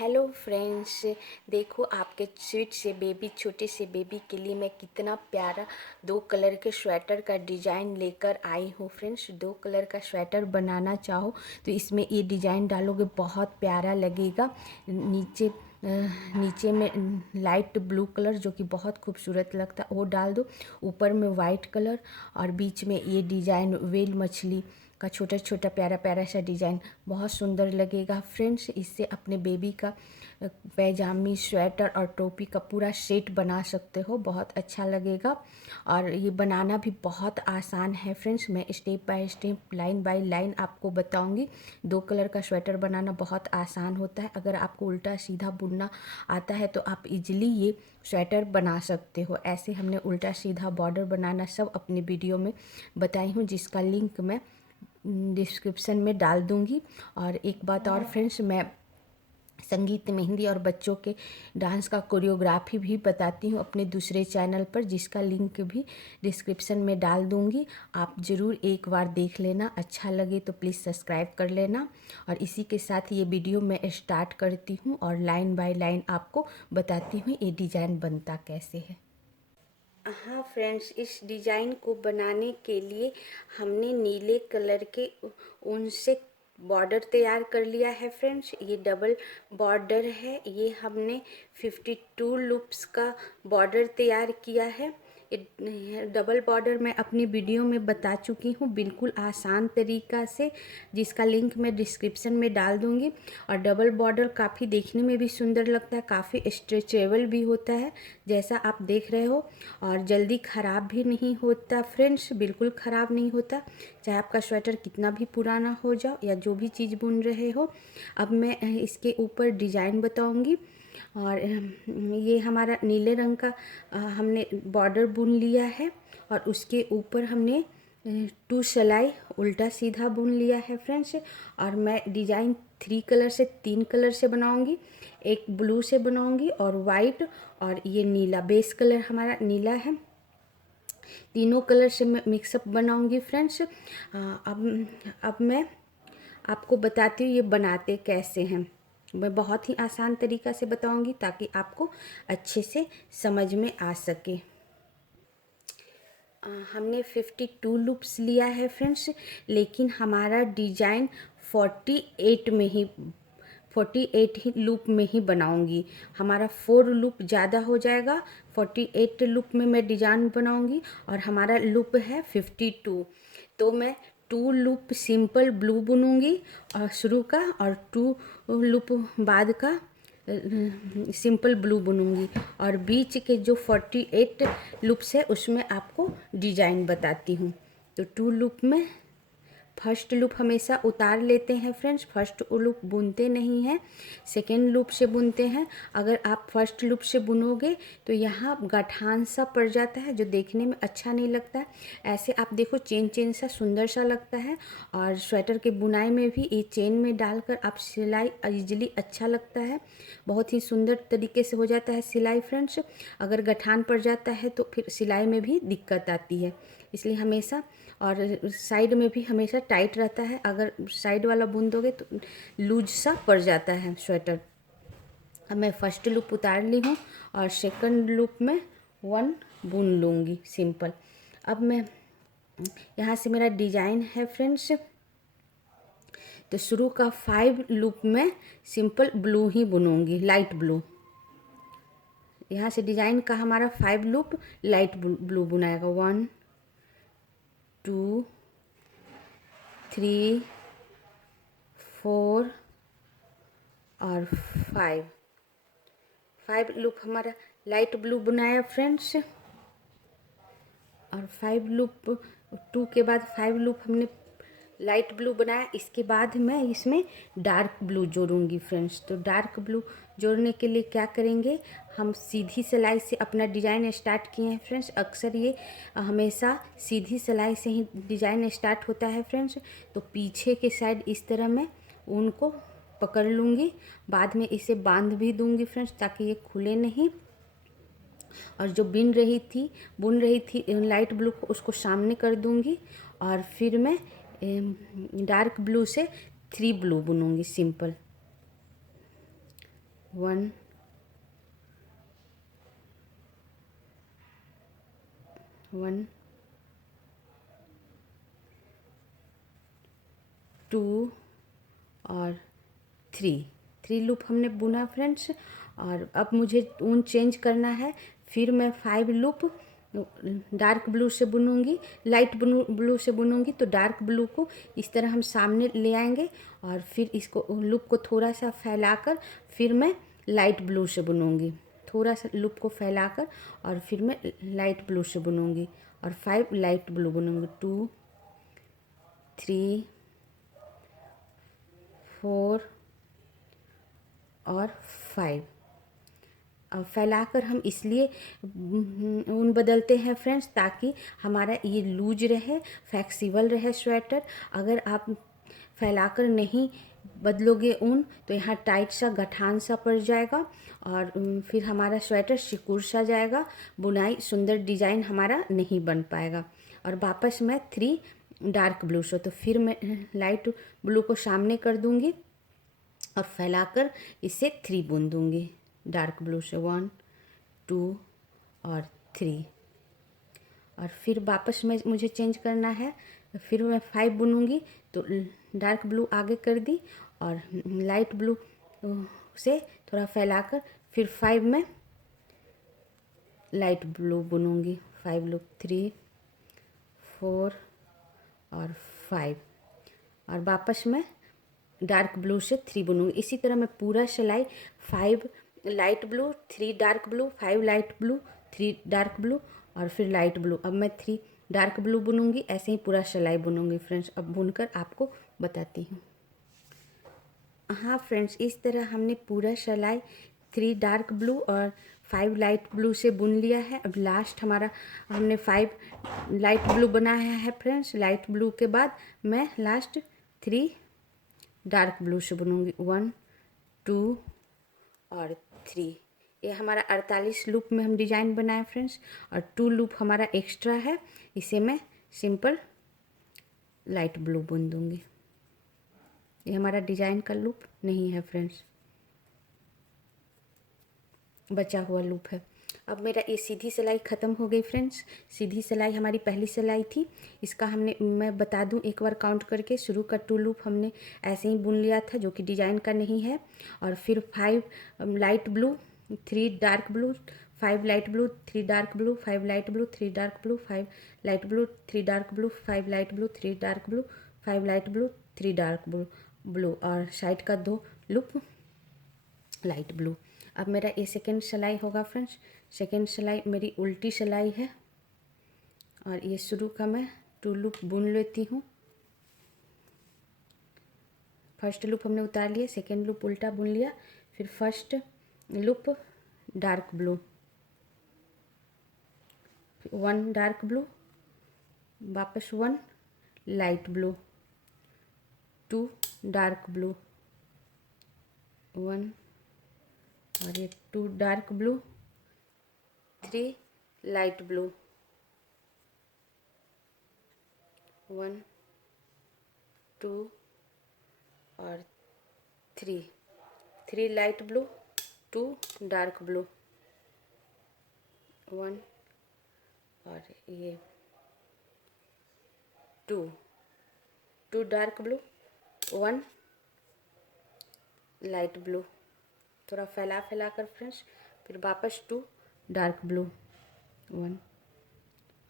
Hello friends, देखो आपके sweet से बेबी, छोटे से बेबी के लिए मैं कितना प्यारा 2 कलर के स्वेटर का डिज़ाइन लेकर आई हूँ। फ्रेंड्स, 2 कलर का स्वेटर बनाना चाहो तो इसमें ये डिज़ाइन डालोगे, बहुत प्यारा लगेगा। नीचे में लाइट ब्लू कलर जो कि बहुत खूबसूरत लगता है वो डाल दो, ऊपर में वाइट कलर और बीच में ये डिज़ाइन व्हेल मछली का छोटा छोटा प्यारा प्यारा सा डिज़ाइन बहुत सुंदर लगेगा। फ्रेंड्स, इससे अपने बेबी का पैजामी, स्वेटर और टोपी का पूरा सेट बना सकते हो, बहुत अच्छा लगेगा। और ये बनाना भी बहुत आसान है। फ्रेंड्स, मैं step by step, line by line आपको बताऊंगी। 2 कलर का स्वेटर बनाना बहुत आसान होता है। अगर आपको उल्टा सीधा बुनना आता है तो आप इजीली ये स्वेटर बना सकते हो। ऐसे हमने उल्टा सीधा बॉर्डर बनाना सब अपने वीडियो में बताई हूँ, जिसका लिंक मैं डिस्क्रिप्शन में डाल दूंगी। और एक बात और फ्रेंड्स, मैं संगीत, मेहंदी और बच्चों के डांस का कोरियोग्राफी भी बताती हूँ अपने दूसरे चैनल पर, जिसका लिंक भी डिस्क्रिप्शन में डाल दूँगी। आप ज़रूर एक बार देख लेना, अच्छा लगे तो प्लीज़ सब्सक्राइब कर लेना। और इसी के साथ ये वीडियो मैं स्टार्ट करती हूँ और लाइन बाय लाइन आपको बताती हूँ ये डिज़ाइन बनता कैसे है। हाँ फ्रेंड्स, इस डिज़ाइन को बनाने के लिए हमने नीले कलर के ऊन से बॉर्डर तैयार कर लिया है। फ्रेंड्स, ये डबल बॉर्डर है। ये हमने 52 लूप्स का बॉर्डर तैयार किया है। डबल बॉर्डर मैं अपनी वीडियो में बता चुकी हूँ, बिल्कुल आसान तरीका से, जिसका लिंक मैं डिस्क्रिप्शन में डाल दूँगी। और डबल बॉर्डर काफ़ी देखने में भी सुंदर लगता है, काफ़ी स्ट्रेचेबल भी होता है, जैसा आप देख रहे हो। और जल्दी ख़राब भी नहीं होता फ्रेंड्स, बिल्कुल ख़राब नहीं होता, चाहे आपका स्वेटर कितना भी पुराना हो जाओ या जो भी चीज़ बुन रहे हो। अब मैं इसके ऊपर डिज़ाइन बताऊंगी। और ये हमारा नीले रंग का हमने बॉर्डर बुन लिया है और उसके ऊपर हमने 2 सिलाई उल्टा सीधा बुन लिया है फ्रेंड्स। और मैं डिज़ाइन 3 कलर से बनाऊंगी, एक ब्लू से बनाऊंगी और वाइट, और ये नीला, बेस कलर हमारा नीला है। तीनों कलर से मैं मिक्सअप बनाऊंगी फ्रेंड्स। अब मैं आपको बताती हूँ ये बनाते कैसे हैं। मैं बहुत ही आसान तरीका से बताऊंगी ताकि आपको अच्छे से समझ में आ सके। हमने 52 लूप्स लिया है फ्रेंड्स, लेकिन हमारा डिज़ाइन 48 ही लूप में ही बनाऊंगी। हमारा 4 लूप ज़्यादा हो जाएगा, 48 लूप में मैं डिज़ाइन बनाऊंगी। और हमारा लूप है 52, तो मैं 2 लूप सिंपल ब्लू बुनूंगी और शुरू का, और 2 लूप बाद का सिंपल ब्लू बुनूंगी। और बीच के जो 48 लूप्स है उसमें आपको डिज़ाइन बताती हूँ। तो 2 लूप में फर्स्ट लूप हमेशा उतार लेते हैं फ्रेंड्स, फर्स्ट लूप बुनते नहीं हैं, सेकेंड लूप से बुनते हैं। अगर आप फर्स्ट लूप से बुनोगे तो यहाँ गठान सा पड़ जाता है जो देखने में अच्छा नहीं लगता है। ऐसे आप देखो चेन चेन सा सुंदर सा लगता है। और स्वेटर के बुनाई में भी ये चेन में डालकर आप सिलाई ईजिली अच्छा लगता है, बहुत ही सुंदर तरीके से हो जाता है सिलाई फ्रेंड्स। अगर गठान पड़ जाता है तो फिर सिलाई में भी दिक्कत आती है, इसलिए हमेशा, और साइड में भी हमेशा टाइट रहता है। अगर साइड वाला बुन दोगे तो लूज सा पड़ जाता है स्वेटर। अब मैं फर्स्ट लूप उतार ली हूँ और सेकंड लूप में 1 बुन लूँगी सिंपल। अब मैं यहाँ से मेरा डिज़ाइन है फ्रेंड्स, तो शुरू का 5 लूप में सिंपल ब्लू ही बुनूंगी, लाइट ब्लू। यहाँ से डिज़ाइन का हमारा 5 लूप लाइट ब्लू बुनाएगा। 1 2 3 4 और 5 लूप हमारा लाइट ब्लू बुनाया फ्रेंड्स। और 5 लूप, 2 के बाद 5 लूप हमने लाइट ब्लू बनाया। इसके बाद मैं इसमें डार्क ब्लू जोड़ूंगी फ्रेंड्स। तो डार्क ब्लू जोड़ने के लिए क्या करेंगे, हम सीधी सिलाई से अपना डिज़ाइन स्टार्ट किए हैं फ्रेंड्स। अक्सर ये हमेशा सीधी सिलाई से ही डिज़ाइन स्टार्ट होता है फ्रेंड्स। तो पीछे के साइड इस तरह मैं ऊन को पकड़ लूँगी, बाद में इसे बांध भी दूँगी फ्रेंड्स ताकि ये खुले नहीं। और जो बुन रही थी लाइट ब्लू को, उसको सामने कर दूँगी। और फिर मैं डार्क ब्लू से 3 ब्लू बुनूंगी सिंपल। 1 1 2 और 3 लूप हमने बुना फ्रेंड्स। और अब मुझे ऊन चेंज करना है। फिर मैं 5 लूप डार्क ब्लू से बुनूंगी, लाइट ब्लू से बुनूंगी। तो डार्क ब्लू को इस तरह हम सामने ले आएंगे और फिर इसको लूप को थोड़ा सा फैलाकर फिर मैं लाइट ब्लू से बुनूंगी। थोड़ा सा लूप को फैलाकर और फिर मैं लाइट ब्लू से बुनूंगी और 5 लाइट ब्लू बुनूंगी। 2 3 4 और 5। अब फैलाकर हम इसलिए ऊन बदलते हैं फ्रेंड्स ताकि हमारा ये लूज रहे, फ्लेक्सिबल रहे स्वेटर। अगर आप फैलाकर नहीं बदलोगे ऊन तो यहाँ टाइट सा गठान सा पड़ जाएगा और फिर हमारा स्वेटर सिकुड़ सा जाएगा, बुनाई सुंदर डिजाइन हमारा नहीं बन पाएगा। और वापस मैं 3 डार्क ब्लू से, तो फिर मैं लाइट ब्लू को सामने कर दूंगी और फैलाकर इसे 3 बुन दूंगी डार्क ब्लू से। 1 2 और 3। और फिर वापस में मुझे चेंज करना है, फिर मैं 5 बुनूंगी। तो डार्क ब्लू आगे कर दी और लाइट ब्लू से थोड़ा फैलाकर फिर 5 में लाइट ब्लू बुनूंगी। 5 लूप 3 4 और 5 और वापस में डार्क ब्लू से 3 बुनूंगी। इसी तरह मैं पूरा सिलाई 5 light blue 3 dark blue 5 light blue 3 dark blue और फिर लाइट ब्लू। अब मैं 3 डार्क ब्लू बुनूंगी, ऐसे ही पूरा सिलाई बुनूंगी फ्रेंड्स। अब बुनकर आपको बताती हूँ। हाँ फ्रेंड्स, इस तरह हमने पूरा सिलाई 3 डार्क ब्लू और 5 लाइट ब्लू से बुन लिया है। अब लास्ट हमारा हमने 5 लाइट ब्लू बनाया है फ्रेंड्स। लाइट ब्लू के बाद मैं लास्ट 3 डार्क ब्लू से बुनूंगी। 1 2 और 3। ये हमारा 48 लूप में हम डिजाइन बनाए फ्रेंड्स। और 2 लूप हमारा एक्स्ट्रा है, इसे मैं सिंपल लाइट ब्लू बुन दूंगी। ये हमारा डिजाइन का लूप नहीं है फ्रेंड्स, बचा हुआ लूप है। अब मेरा ये सीधी सिलाई ख़त्म हो गई फ्रेंड्स। सीधी सिलाई हमारी पहली सिलाई थी। इसका मैं बता दूं एक बार काउंट करके। शुरू का 2 लूप हमने ऐसे ही बुन लिया था जो कि डिजाइन का नहीं है। और फिर 5 light blue 3 dark blue 5 light blue 3 dark blue 5 light blue 3 dark blue 5 light blue 3 dark blue 5 light blue 3 dark blue 5 light blue 3 dark blue और साइड का 2 लूप लाइट ब्लू। अब मेरा ये सेकेंड सिलाई होगा फ्रेंड्स। सेकेंड सिलाई मेरी उल्टी सिलाई है और ये शुरू का मैं 2 लूप बुन लेती हूँ। फर्स्ट लूप हमने उतार लिया, सेकेंड लूप उल्टा बुन लिया, फिर first loop dark blue 1 dark blue, वापस 1 लाइट ब्लू 2 डार्क ब्लू 1 और ये 2 डार्क ब्लू 3 लाइट ब्लू 1 2 और 3 लाइट ब्लू 2 डार्क ब्लू 1 और ये 2 डार्क ब्लू 1 लाइट ब्लू। थोड़ा फैला कर फ्रेंड्स, फिर वापस 2 डार्क ब्लू 1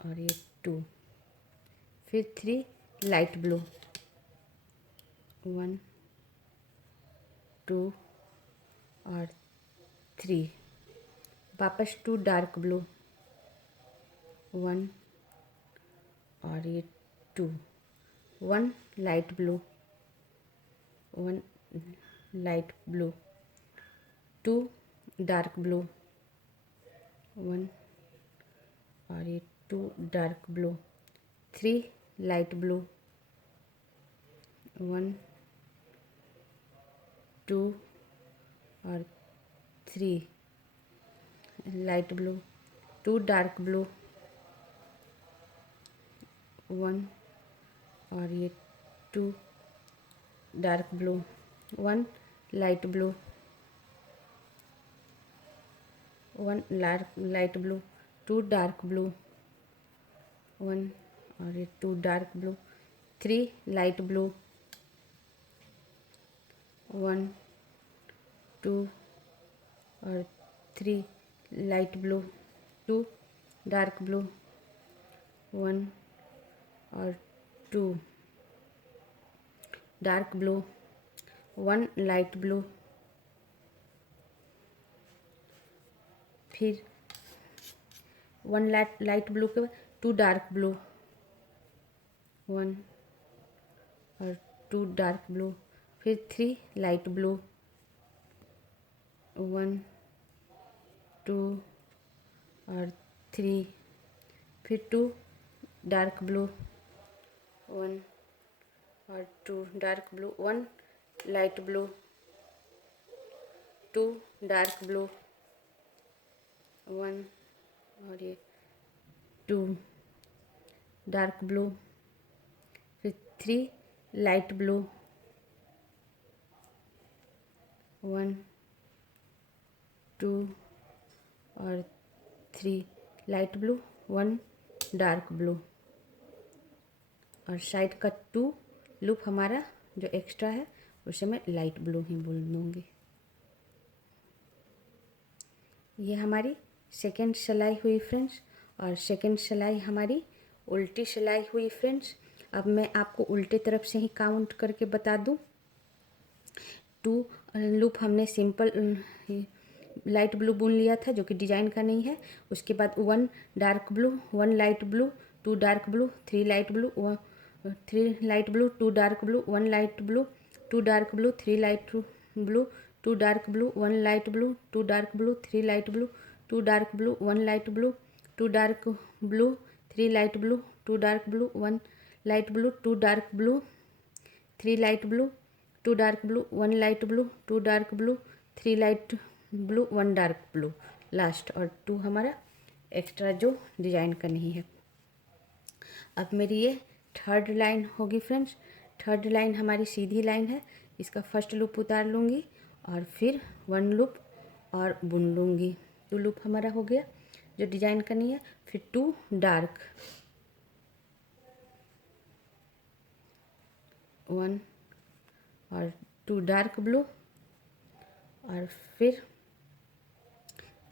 और ये 2, फिर 3 लाइट ब्लू 1 2 और 3, वापस 2 डार्क ब्लू 1 और ये 2 1 light blue 1 light blue 2 dark blue 1 और ये 2 डार्क ब्लू 3 लाइट ब्लू 1 2 और 3 लाइट ब्लू 2 डार्क ब्लू 1 और ये 2 dark blue 1 light blue 1 light blue, 2 dark blue, 1 और ये 2 डार्क ब्लू, 3 लाइट ब्लू, 1 2 और 3 लाइट ब्लू, 2 डार्क ब्लू, 1 और 2 डार्क ब्लू, 1 लाइट ब्लू, फिर 1 लाइट ब्लू के बाद 2 डार्क ब्लू, 1 और 2 डार्क ब्लू, फिर 3 लाइट ब्लू, 1 2 और 3, फिर 2 डार्क ब्लू, 1 और 2 dark blue, 1 light blue, 2 dark blue, 1 और ये 2 डार्क ब्लू, फिर 3 लाइट ब्लू, 1 2 और 3 लाइट ब्लू, 1 डार्क ब्लू, और साइड का 2 लूप हमारा जो एक्स्ट्रा है उसे मैं लाइट ब्लू ही बोल दूँगी। ये हमारी सेकेंड सिलाई हुई फ्रेंड्स, और सेकेंड सिलाई हमारी उल्टी सिलाई हुई फ्रेंड्स। अब मैं आपको उल्टे तरफ से ही काउंट करके बता दूं। 2 लूप हमने सिंपल लाइट ब्लू बुन लिया था जो कि डिजाइन का नहीं है। उसके बाद 1 dark blue, 1 light blue, 2 dark blue, 3 light blue, 3 light blue, 2 dark blue, 1 light blue, 2 dark blue, 3 light blue, 2 dark blue, 1 light blue, 2 dark blue, 3 light blue, 2 dark blue, 1 light blue, 2 dark blue, 3 light blue, 2 dark blue, 1 light blue, 2 dark blue, 3 light blue, 2 dark blue, 1 light blue, 2 dark blue, 3 light blue, 1 dark blue last, और 2 हमारा extra जो design का नहीं है। अब मेरी ये third line होगी फ्रेंड्स। थर्ड लाइन हमारी सीधी लाइन है। इसका फर्स्ट लूप उतार लूँगी और फिर 1 लूप और बुन लूँगी। 2 लूप हमारा हो गया जो डिजाइन का नहीं है। फिर 2 डार्क, 1 और 2 डार्क ब्लू, और फिर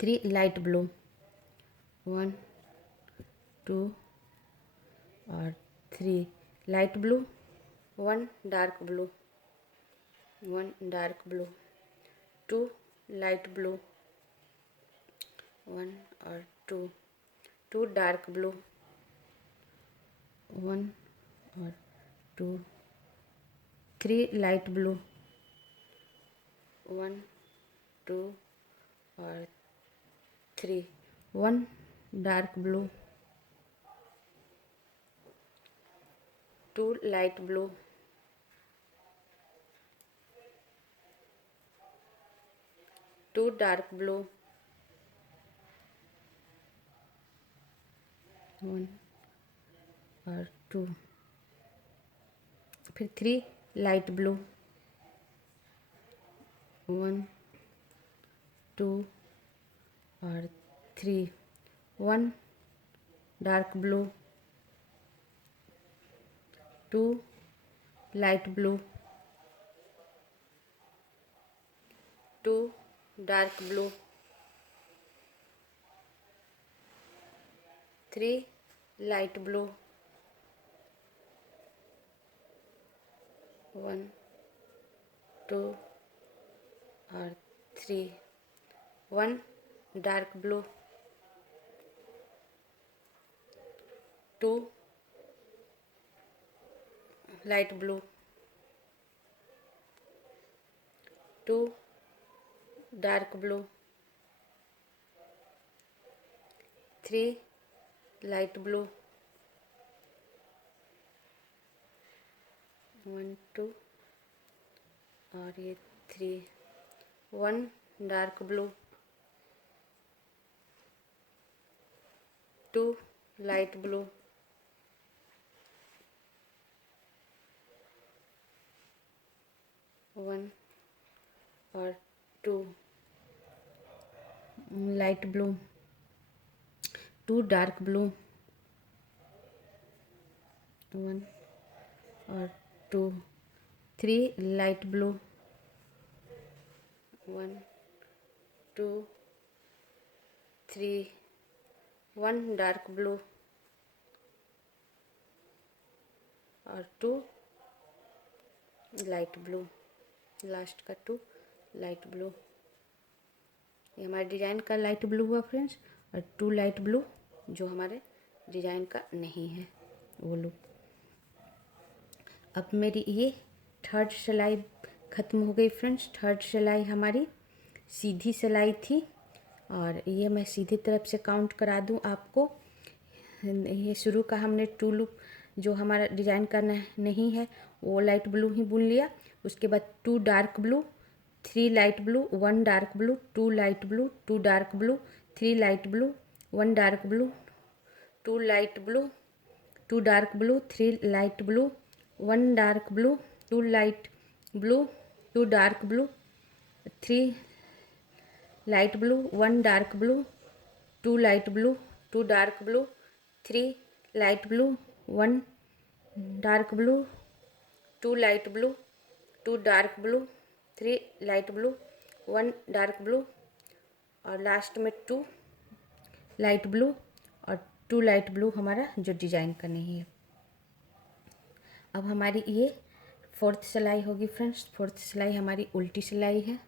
3 लाइट ब्लू, 1 2 और 3 light blue, 1 dark blue, 1 dark blue, 2 light blue, 1 और 2 डार्क ब्लू, 1 और 2, 3 लाइट ब्लू, 1 2 और 3, 1 dark blue, 2 light blue, 2 dark blue, 1 और 2, फिर 3 लाइट ब्लू, 1 2 और 3, 1 dark blue, 2 light blue, 2 dark blue, 3 light blue, 1 2 और 3, 1 dark blue, 2 light blue, 2 dark blue, 3 light blue, 1 2 और ये 3, 1 dark blue, 2 light blue, 1 और 2 light blue, 2 dark blue, 1 और 2, 3 light blue, 1 2 3, 1 dark blue और 2 light blue, last का 2 light blue. ये हमारे design का लाइट ब्लू हुआ फ्रेंड्स, और 2 लाइट ब्लू जो हमारे डिज़ाइन का नहीं है वो लो। अब मेरी ये 3rd सिलाई ख़त्म हो गई फ्रेंड्स। 3rd सिलाई हमारी सीधी सिलाई थी, और ये मैं सीधी तरफ से काउंट करा दूँ आपको। ये शुरू का हमने 2 लूप जो हमारा डिज़ाइन करना नहीं है वो लाइट ब्लू ही बुन लिया। उसके बाद 2 dark blue, 3 light blue, 1 dark blue, 2 light blue, 2 dark blue, 3 light blue, 1 dark blue, 2 light blue, 2 dark blue, 3 light blue, 1 dark blue, 2 light blue, 2 dark blue, 3 light blue, 1 dark blue, 2 light blue, 2 dark blue, 3 light blue, 1 dark blue, 2 light blue, 2 dark blue, 3 light blue, 1 dark blue, और last में 2 light blue और 2 light blue हमारा जो design का नहीं है। अब हमारी ये 4th सिलाई होगी फ्रेंड्स। 4th सिलाई हमारी उल्टी सिलाई है।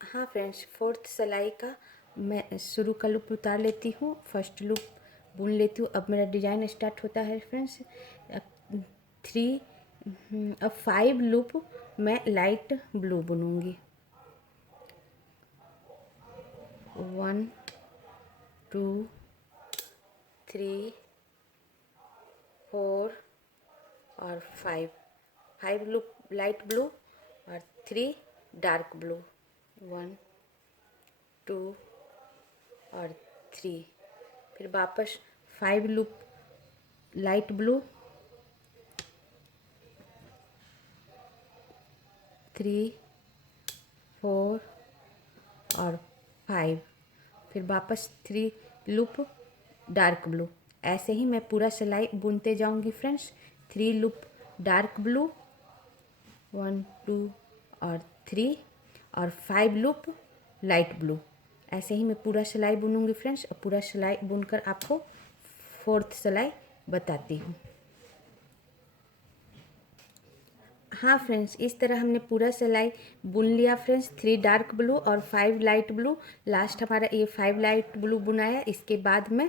हाँ फ्रेंड्स, 4th सिलाई का मैं शुरू का लूप उतार लेती हूँ, फर्स्ट लूप बुन लेती हूँ। अब मेरा डिज़ाइन स्टार्ट होता है फ्रेंड्स। अब 5 लूप मैं लाइट ब्लू बुनूंगी। 1 2 3 4 और 5 लूप लाइट ब्लू और 3 डार्क ब्लू, 1 2 और 3। फिर वापस 5 लूप लाइट ब्लू, 3 4 और 5। फिर वापस 3 लूप डार्क ब्लू। ऐसे ही मैं पूरा सिलाई बुनते जाऊंगी फ्रेंड्स। 3 लूप डार्क ब्लू, 1 2 और 3 और 5 लूप लाइट ब्लू। ऐसे ही मैं पूरा सिलाई बुनूंगी फ्रेंड्स, और पूरा सिलाई बुनकर आपको 4th सिलाई बताती हूँ। हाँ फ्रेंड्स, इस तरह हमने पूरा सिलाई बुन लिया फ्रेंड्स। 3 डार्क ब्लू और 5 लाइट ब्लू। लास्ट हमारा ये 5 लाइट ब्लू बुनाया। इसके बाद मैं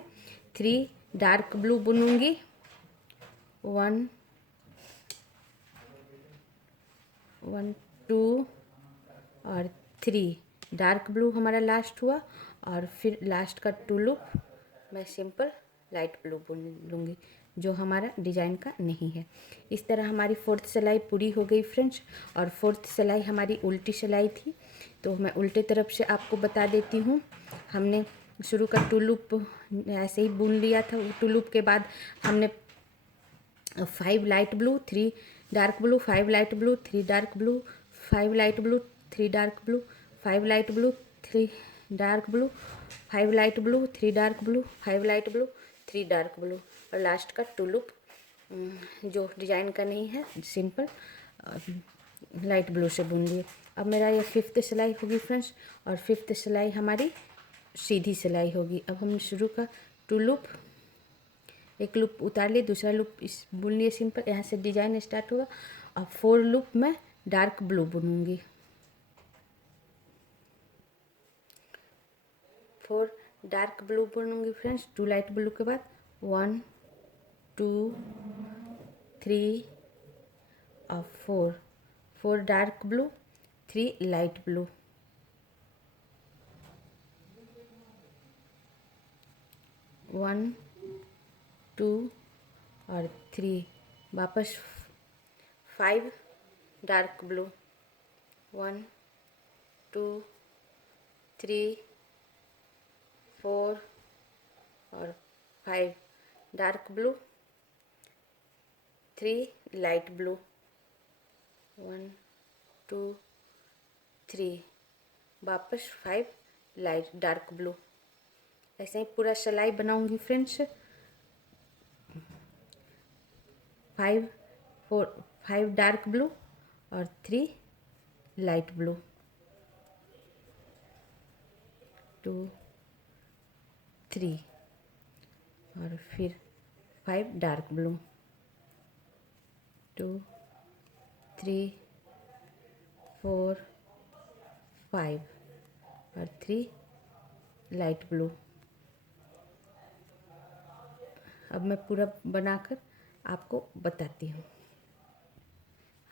3 डार्क ब्लू बुनूंगी, 1 1 2 और 3 डार्क ब्लू हमारा लास्ट हुआ। और फिर लास्ट का 2 लूप मैं सिंपल लाइट ब्लू बुन लूँगी जो हमारा डिज़ाइन का नहीं है। इस तरह हमारी 4th सिलाई पूरी हो गई फ्रेंड्स। और 4th सिलाई हमारी उल्टी सिलाई थी, तो मैं उल्टे तरफ से आपको बता देती हूँ। हमने शुरू का 2 लूप ऐसे ही बुन लिया था। 2 लूप के बाद हमने 5 light blue, 3 dark blue, 5 light blue, 3 dark blue, 5 light blue, 3 dark blue, 5 light blue, 3 dark blue, 5 light blue, 3 dark blue, 5 light blue, 3 dark blue, और लास्ट का 2 लूप जो डिज़ाइन का नहीं है सिंपल लाइट ब्लू से बुन लिए। अब मेरा ये 5th सिलाई होगी फ्रेंड्स, और 5th सिलाई हमारी सीधी सिलाई होगी। अब हम शुरू का 2 लूप, एक लूप उतार लिए, दूसरा लूप इस बुन लिए सिंपल। यहाँ से डिज़ाइन स्टार्ट होगा। अब 4 लूप मैं डार्क ब्लू बुनूंगी। 4 डार्क ब्लू बुनूंगी फ्रेंड्स। 2 लाइट ब्लू के बाद 1 2 3 और 4 डार्क ब्लू, 3 लाइट ब्लू, 1 2 और 3। वापस 5 डार्क ब्लू, 1 2 3 4 और 5 डार्क ब्लू, 3 लाइट ब्लू, 1 2 3। वापस 5 लाइट डार्क ब्लू। ऐसे ही पूरा सिलाई बनाऊंगी फ्रेंड्स। 5 डार्क ब्लू और 3 लाइट ब्लू, 2 3 और फिर 5 डार्क ब्लू, 2 3 4 5 और 3 लाइट ब्लू। अब मैं पूरा बनाकर आपको बताती हूँ।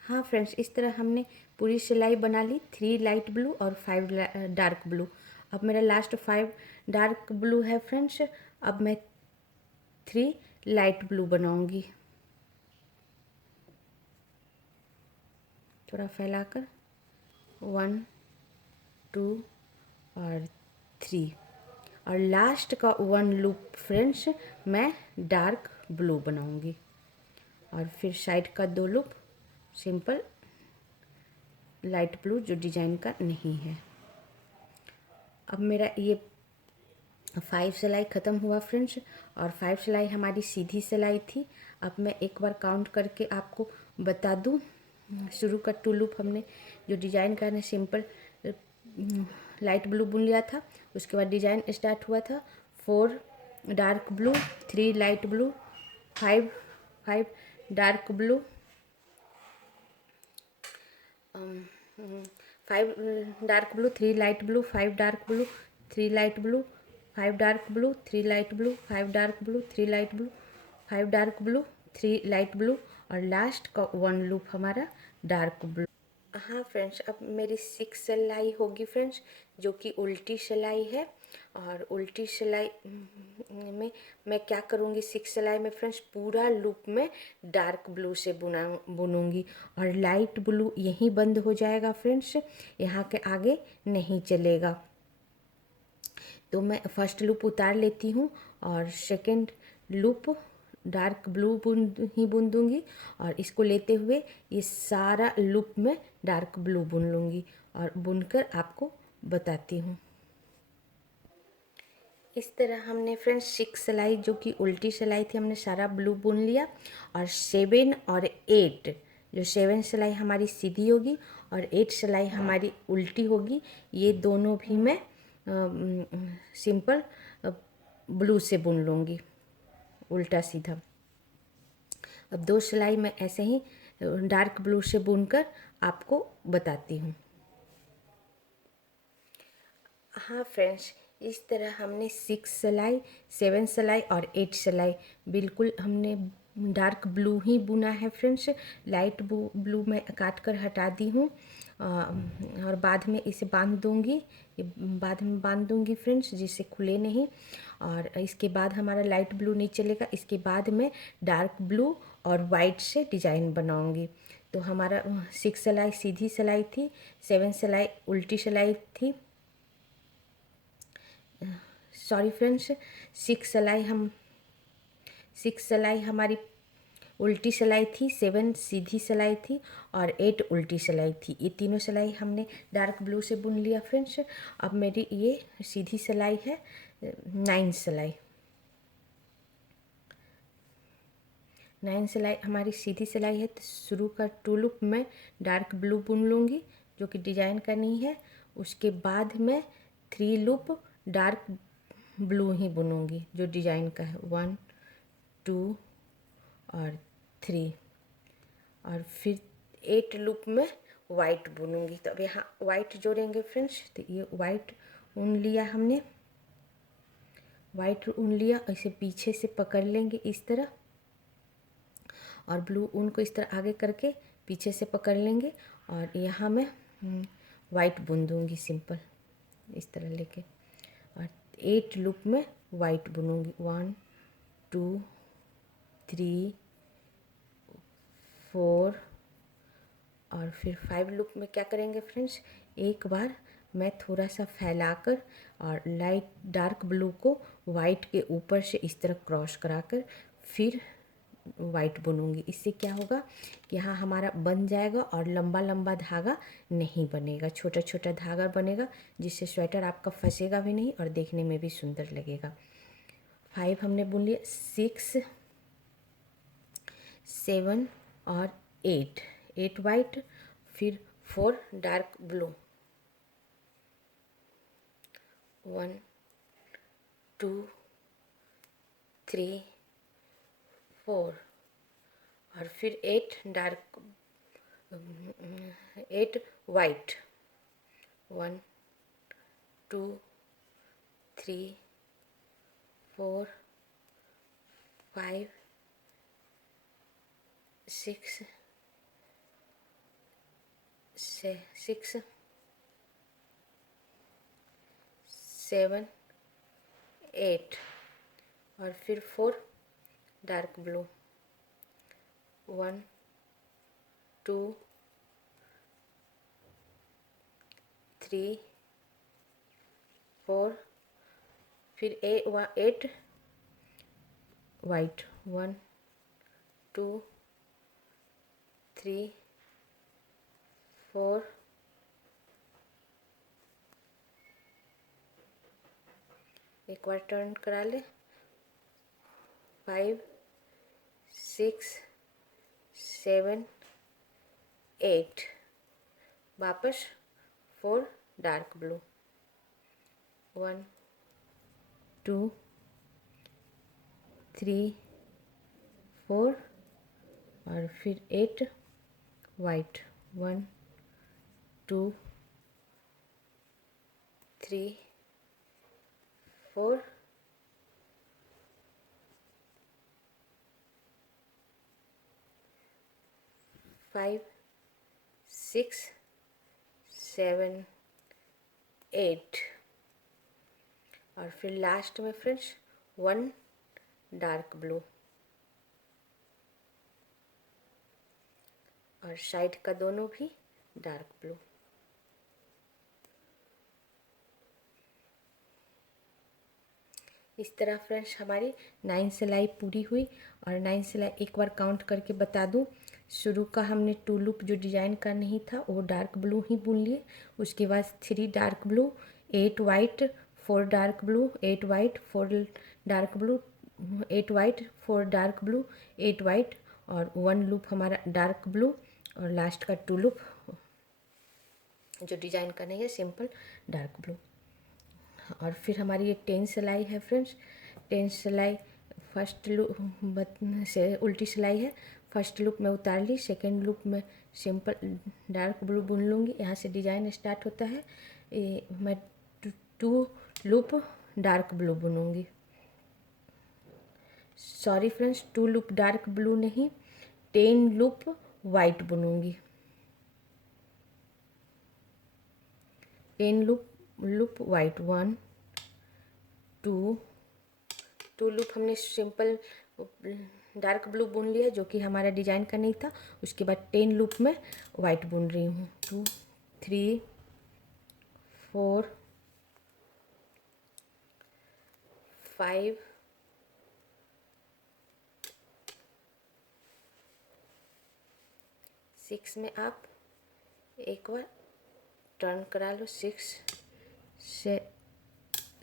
हाँ फ्रेंड्स, इस तरह हमने पूरी सिलाई बना ली, 3 लाइट ब्लू और 5 डार्क ब्लू। अब मेरा लास्ट 5 डार्क ब्लू है फ्रेंड्स। अब मैं 3 लाइट ब्लू बनाऊंगी, थोड़ा फैलाकर 1 2 और 3 और लास्ट का 1 लूप फ्रेंड्स मैं डार्क ब्लू बनाऊंगी और फिर साइड का 2 लूप सिंपल लाइट ब्लू जो डिजाइन का नहीं है। अब मेरा ये 5 सिलाई ख़त्म हुआ फ्रेंड्स और 5 सिलाई हमारी सीधी सिलाई थी। अब मैं एक बार काउंट करके आपको बता दूं। शुरू का 2 लूप हमने जो डिजाइन का सिंपल लाइट ब्लू बुन लिया था, उसके बाद डिजाइन स्टार्ट हुआ था 4 dark blue 3 light blue 5 dark blue 5 dark blue 3 light blue 5 dark blue 3 light blue 5 dark blue 3 light blue 5 dark blue 3 light blue 5 dark blue 3 light blue और last का 1 loop हमारा डार्क ब्लू। हाँ friends, अब मेरी 6 सिलाई होगी friends, जो कि उल्टी सिलाई है। और उल्टी सिलाई में मैं क्या करूँगी, 6 सिलाई में फ्रेंड्स पूरा लूप में डार्क ब्लू से बुनूंगी और लाइट ब्लू यहीं बंद हो जाएगा फ्रेंड्स, यहाँ के आगे नहीं चलेगा। तो मैं फर्स्ट लूप उतार लेती हूँ और सेकंड लूप डार्क ब्लू बुन दूंगी और इसको लेते हुए ये सारा लूप में डार्क ब्लू बुन लूँगी और बुनकर आपको बताती हूँ। इस तरह हमने फ्रेंड्स 6 सिलाई जो कि उल्टी सिलाई थी हमने सारा ब्लू बुन लिया और 7 और 8 जो 7 सिलाई हमारी सीधी होगी और 8 सिलाई हमारी उल्टी होगी, ये दोनों भी मैं सिंपल ब्लू से बुन लूँगी उल्टा सीधा। अब 2 सिलाई मैं ऐसे ही डार्क ब्लू से बुनकर आपको बताती हूँ। हाँ फ्रेंड्स, इस तरह हमने 6 सिलाई 7 सिलाई और 8 सिलाई बिल्कुल हमने डार्क ब्लू ही बुना है फ्रेंड्स। लाइट ब्लू मैं काट कर हटा दी हूँ और बाद में इसे बांध दूँगी, ये बाद में बांध दूँगी फ्रेंड्स जिससे खुले नहीं। और इसके बाद हमारा लाइट ब्लू नहीं चलेगा, इसके बाद मैं डार्क ब्लू और वाइट से डिज़ाइन बनाऊँगी। तो हमारा 6 सिलाई सीधी सिलाई थी, 7 सिलाई उल्टी सिलाई थी, सॉरी फ्रेंड्स 6 सिलाई हमारी उल्टी सिलाई थी, 7 सीधी सिलाई थी और 8 उल्टी सिलाई थी। ये तीनों सिलाई हमने डार्क ब्लू से बुन लिया फ्रेंड्स। अब मेरी ये सीधी सिलाई है 9 सिलाई। 9 सिलाई हमारी सीधी सिलाई है। तो शुरू का 2 लूप में डार्क ब्लू बुन लूँगी जो कि डिजाइन का नहीं है। उसके बाद में 3 लूप डार्क ब्लू ही बुनूंगी जो डिजाइन का है, 1 2 और 3 और फिर 8 लूप में वाइट बुनूंगी। तो अब यहाँ वाइट जोड़ेंगे फ्रेंड्स। तो ये वाइट ऊन लिया हमने, वाइट ऊन लिया, इसे पीछे से पकड़ लेंगे इस तरह और ब्लू ऊन को इस तरह आगे करके पीछे से पकड़ लेंगे और यहाँ मैं वाइट बुन दूँगी सिंपल इस तरह लेके और 8 लूप में वाइट बुनूंगी, 1 2 3 4 और फिर 5 लूप में क्या करेंगे फ्रेंड्स, एक बार मैं थोड़ा सा फैलाकर और डार्क ब्लू को वाइट के ऊपर से इस तरह क्रॉस कराकर फिर वाइट बुनूंगी। इससे क्या होगा कि यहाँ हमारा बन जाएगा और लंबा लंबा धागा नहीं बनेगा, छोटा छोटा धागा बनेगा, जिससे स्वेटर आपका फंसेगा भी नहीं और देखने में भी सुंदर लगेगा। 5 हमने बुन लिया, 6 7 और 8 वाइट, फिर 4 डार्क ब्लू, 1 2 3 4 और फिर 8 डार्क 8 वाइट, 1 2 3 4 5 6 7 8 और फिर 4 डार्क ब्लू, 1 2 3 4 फिर 8 वाइट, 1 2 3 4 एक बार टर्न करा ले, 5 6 7 8 वापस 4 डार्क ब्लू, 1 2 3 4 और फिर 8 वाइट, 1 2 3 4 5 6 7 8 और फिर लास्ट में फ्रेंड्स 1 डार्क ब्लू और साइड का दोनों भी डार्क ब्लू। इस तरह फ्रेंड्स हमारी 9 सिलाई पूरी हुई। और 9 सिलाई एक बार काउंट करके बता दूं, शुरू का हमने 2 लूप जो डिजाइन का नहीं था वो डार्क ब्लू ही बुन लिए, उसके बाद 3 dark blue, 8 white, 4 dark blue, 8 white, 4 dark blue, 8 white, 4 dark blue, 8 white और 1 लूप हमारा डार्क ब्लू और लास्ट का 2 लूप जो डिजाइन का नहीं है सिंपल डार्क ब्लू। और फिर हमारी ये 10 सिलाई है फ्रेंड्स। 10 सिलाई फर्स्ट लूप से उल्टी सिलाई है, फर्स्ट लूप में उतार ली, सेकेंड लूप में सिंपल डार्क ब्लू बुन लूँगी। यहाँ से डिजाइन स्टार्ट होता है, मैं 2 लूप डार्क ब्लू बुनूँगी। Sorry friends, 2 loop dark blue नहीं, 10 लूप वाइट बुनूँगी। 10 लूप वाइट, 1 2 लूप हमने सिंपल डार्क ब्लू बुन लिया जो कि हमारा डिजाइन का नहीं था। उसके बाद 10 लूप में वाइट बुन रही हूँ, 2 3 4 5 6 में आप एक बार टर्न करा लो, 6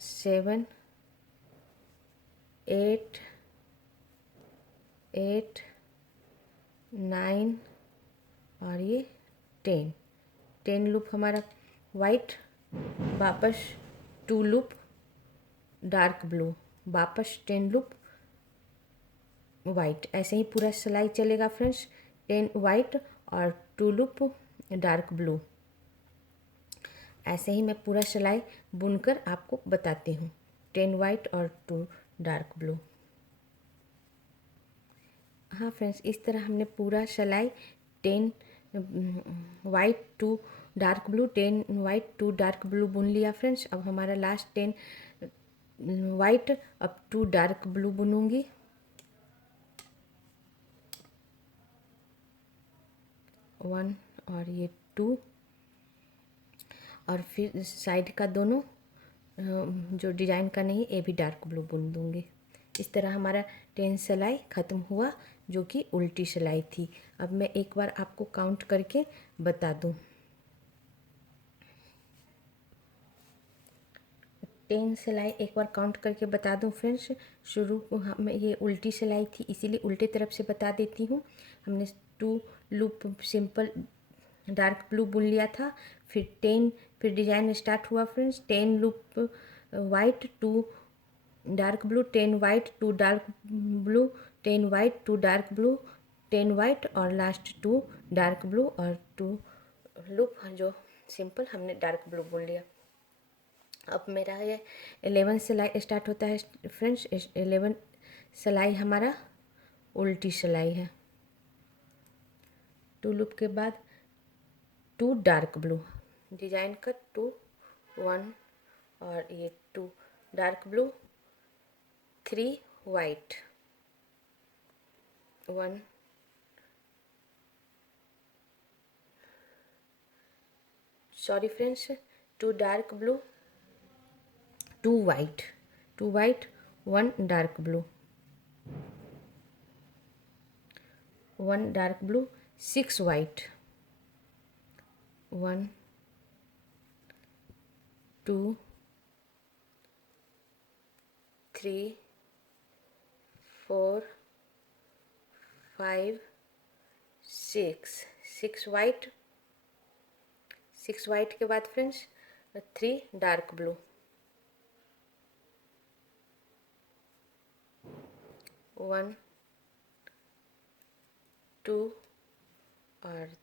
7 8 9 और ये 10 लूप हमारा वाइट, वापस 2 लूप डार्क ब्लू, वापस 10 लूप वाइट। ऐसे ही पूरा सिलाई चलेगा फ्रेंड्स, 10 वाइट और 2 लूप डार्क ब्लू। ऐसे ही मैं पूरा सिलाई बुनकर आपको बताती हूँ, 10 वाइट और 2 डार्क ब्लू। हाँ फ्रेंड्स, इस तरह हमने पूरा सिलाई 10 white 2 dark blue, 10 white 2 dark blue बुन लिया फ्रेंड्स। अब हमारा लास्ट 10 वाइट, अब 2 डार्क ब्लू बुनूंगी। वन और ये 2 और फिर साइड का दोनों जो डिजाइन का नहीं ये भी डार्क ब्लू बुन दूंगी। इस तरह हमारा 10 सिलाई ख़त्म हुआ, जो कि उल्टी सिलाई थी। अब मैं एक बार आपको काउंट करके बता दूं। 10 सिलाई एक बार काउंट करके बता दूं फ्रेंड्स। शुरू में ये उल्टी सिलाई थी, इसीलिए उल्टे तरफ से बता देती हूँ। हमने 2 लूप सिंपल डार्क ब्लू बुन लिया था, फिर डिजाइन स्टार्ट हुआ friends. 10 loop white, 2 dark blue, 10 white, 2 dark blue, 10 white, 2 dark blue, 10 white और लास्ट 2 डार्क ब्लू और 2 लूप जो सिंपल हमने डार्क ब्लू बुन लिया। अब मेरा ये 11 सिलाई स्टार्ट होता है फ्रेंड्स। 11 सिलाई हमारा उल्टी सिलाई है। 2 लूप के बाद 2 डार्क ब्लू, डिजाइन का 2 1 और ये 2 dark blue, 3 white, 1 sorry friends, 2 dark blue, 2 white, 2 white, 1 dark blue, 1 dark blue, 6 white, 1 2 3 4 5 6 white, 6 white के बाद फ्रेंड्स 3 डार्क ब्लू, 1 2 और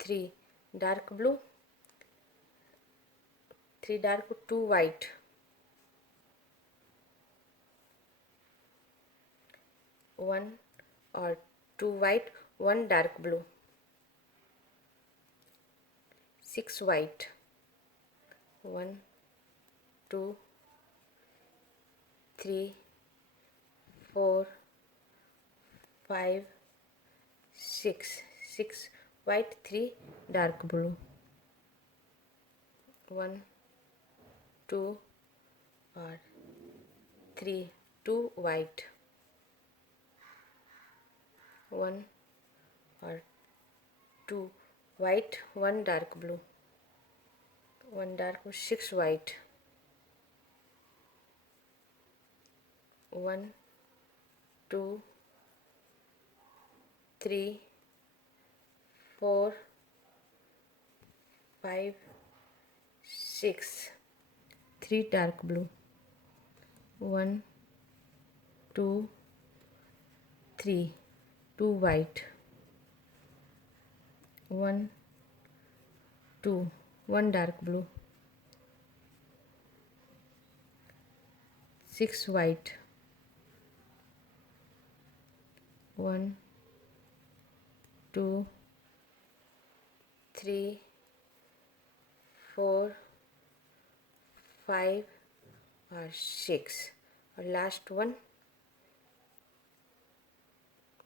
3 डार्क ब्लू, 3 डार्क, 2 वाइट, 1 और 2 white, 1 dark blue, 6 white, 1 2 3 4 5 6 white, 3 dark blue, 1 2 और 3 2 white, 1 और 2 white, 1 dark blue, 1 dark, 6 white, 1 2 3 4 5 6 3 dark blue, 1 2 3 2 white, 1 2 1 dark blue, 6 white, 1 2 3 4 5 और 6 और last 1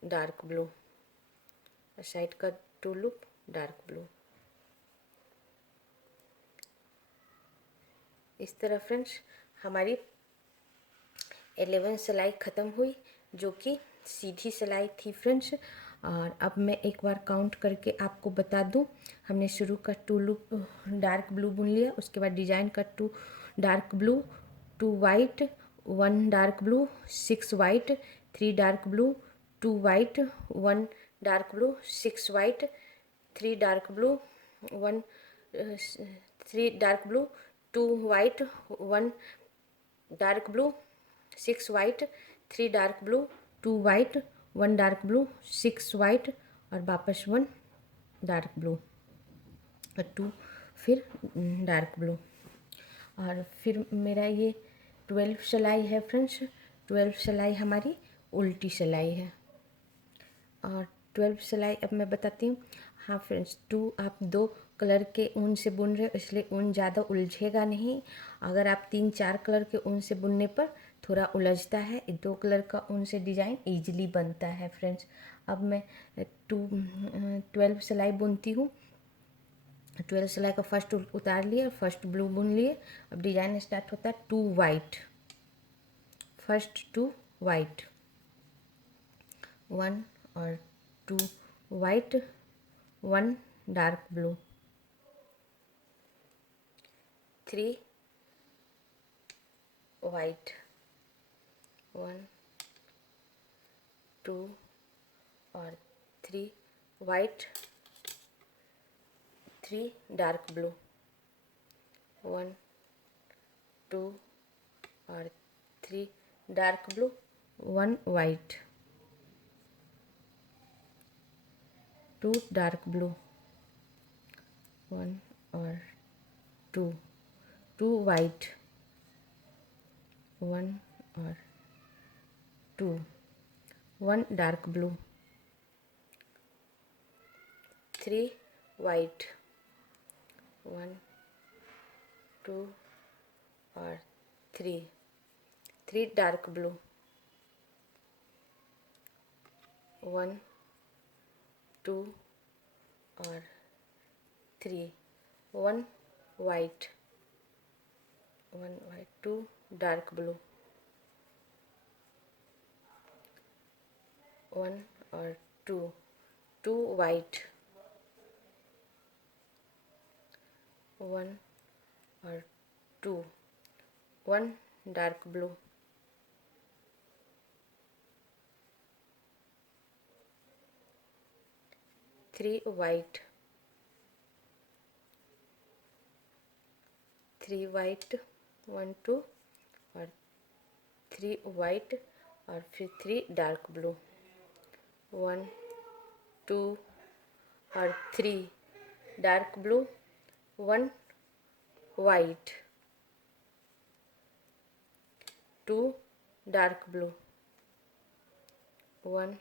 dark blue, side का 2 loop dark blue. इस तरह friends हमारी 11 सिलाई ख़त्म हुई, जो कि सीधी सिलाई थी फ्रेंड्स। और अब मैं एक बार काउंट करके आपको बता दूं। हमने शुरू का 2 लूप डार्क ब्लू बुन लिया, उसके बाद डिजाइन का 2 dark blue, 2 white, 1 dark blue, 6 white, 3 dark blue, 2 white, 1 dark blue, 6 white, 3 dark blue, 1 3 dark blue, 2 white, 1 dark blue, 6 white, 3 dark blue, 2 white, 1 dark blue, 6 white और वापस 1 डार्क ब्लू और 2 फिर dark blue. और फिर मेरा ये 12 सिलाई है फ्रेंड्स। 12 सिलाई हमारी उल्टी सिलाई है। और 12 सिलाई अब मैं बताती हूँ। हाँ फ्रेंड्स, आप 2 कलर के ऊन से बुन रहे हो, इसलिए ऊन ज़्यादा उलझेगा नहीं। अगर आप 3-4 कलर के ऊन से बुनने पर थोड़ा उलझता है, 2 कलर का ऊन से डिज़ाइन इजीली बनता है फ्रेंड्स। अब मैं 12 सिलाई बुनती हूँ। 12 सिलाई का फर्स्ट उतार लिया, फर्स्ट ब्लू बुन लिए। अब डिज़ाइन स्टार्ट होता है 2 वाइट, फर्स्ट 2 वाइट, 1 और 2 वाइट, 1 डार्क ब्लू, 3 वाइट, 1 2 और 3 वाइट, 3 डार्क ब्लू, 1 2 और 3 dark blue, 1 white, 2 dark blue, 1 और 2 2 वाइट, 1 और 2 1 डार्क ब्लू, 3 वाइट, 1 2 और 3 3 डार्क ब्लू, 1 2 और 3 1 वाइट, 2 डार्क ब्लू, 1 और 2 2 वाइट, 1 और 2 1 डार्क ब्लू, 3 वाइट, 3 वाइट, 1 2 और 3 वाइट और फिर 3 डार्क ब्लू, 1 2 और 3 dark blue, 1 white, 2 dark blue, 1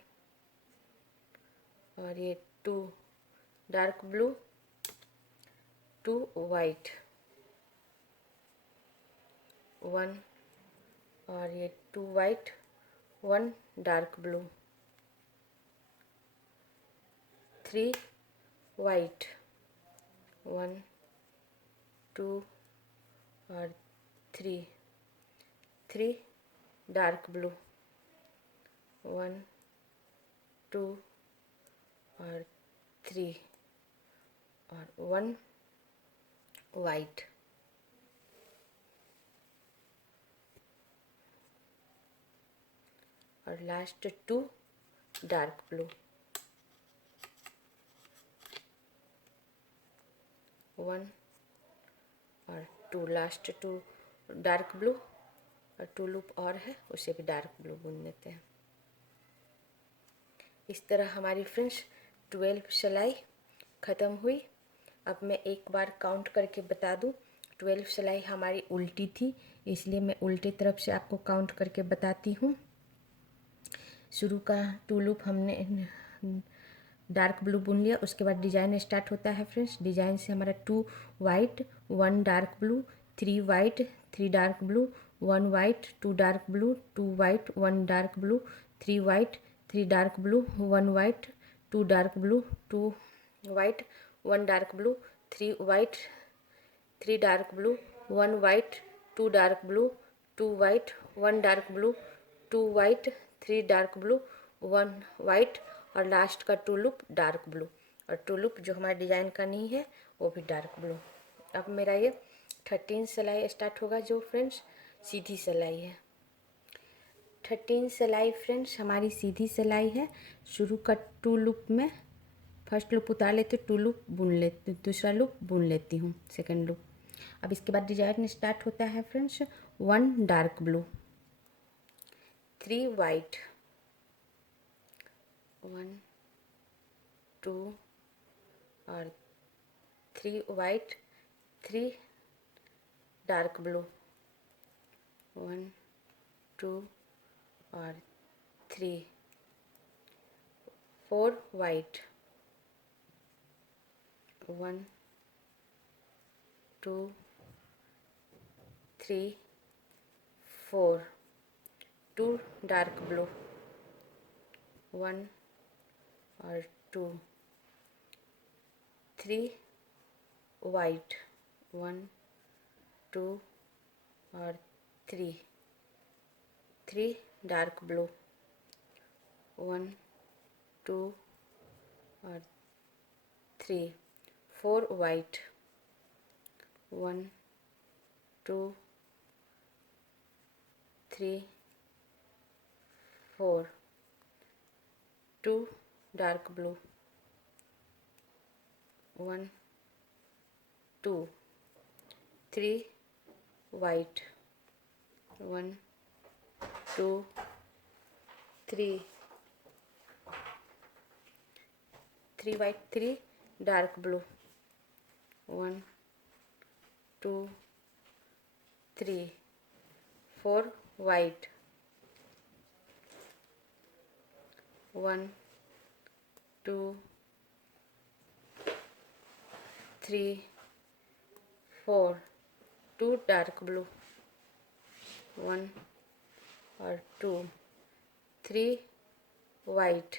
और ये 2 डार्क ब्लू, 2 वाइट, 1 और ये 2 वाइट, 1 डार्क ब्लू, 3 वाइट, 1 2 और 3 डार्क ब्लू, 1 2 और 3 और 1 वाइट, और लास्ट 2 डार्क ब्लू, 1 और 2 लास्ट 2 डार्क ब्लू और 2 लूप और है उसे भी डार्क ब्लू बुन देते हैं। इस तरह हमारी फ्रेंड्स 12 सिलाई ख़त्म हुई। अब मैं एक बार काउंट करके बता दूं, 12 सिलाई हमारी उल्टी थी, इसलिए मैं उल्टे तरफ से आपको काउंट करके बताती हूँ। शुरू का 2 लूप हमने डार्क ब्लू बुन लिया, उसके बाद डिजाइन स्टार्ट होता है फ्रेंड्स। डिजाइन से हमारा 2 white, 1 dark blue, 3 white, 3 dark blue, 1 white, 2 dark blue, 2 white, 1 dark blue, 3 white, 3 dark blue, 1 white, 2 dark blue, 2 white, 1 dark blue, 3 white, 3 dark blue, 1 white, 2 dark blue, 2 white, 1 dark blue, 2 white, 3 dark blue, 1 white और last का 2 loop dark blue, और 2 loop जो हमारे design का नहीं है वो भी डार्क ब्लू। अब मेरा ये 13 सिलाई स्टार्ट होगा, जो फ्रेंड्स सीधी सिलाई है। 13 सिलाई फ्रेंड्स हमारी सीधी सिलाई है। शुरू का 2 लूप में फर्स्ट लूप उतार लेते, 2 लूप बुन लेते, दूसरा लूप बुन लेती हूँ, सेकंड लूप। अब इसके बाद डिजाइन स्टार्ट होता है फ्रेंड्स। 1 डार्क ब्लू, 3 वाइट, 1 2 और 3 वाइट, 3 डार्क ब्लू, 1 2 और 3 4 वाइट, 1 2 3 4 2 डार्क ब्लू, 1 और 2 3 वाइट, 1 2 और 3 3 डार्क ब्लू, 1 2 और 3, 4 white, 1 2 3 4, 2 dark blue, 1 2 3 white, 1 2 3 3 white, 3 dark blue, 1 2 3 4 white, 1 2 3 4, 2 dark blue, 1 और 2 3 वाइट,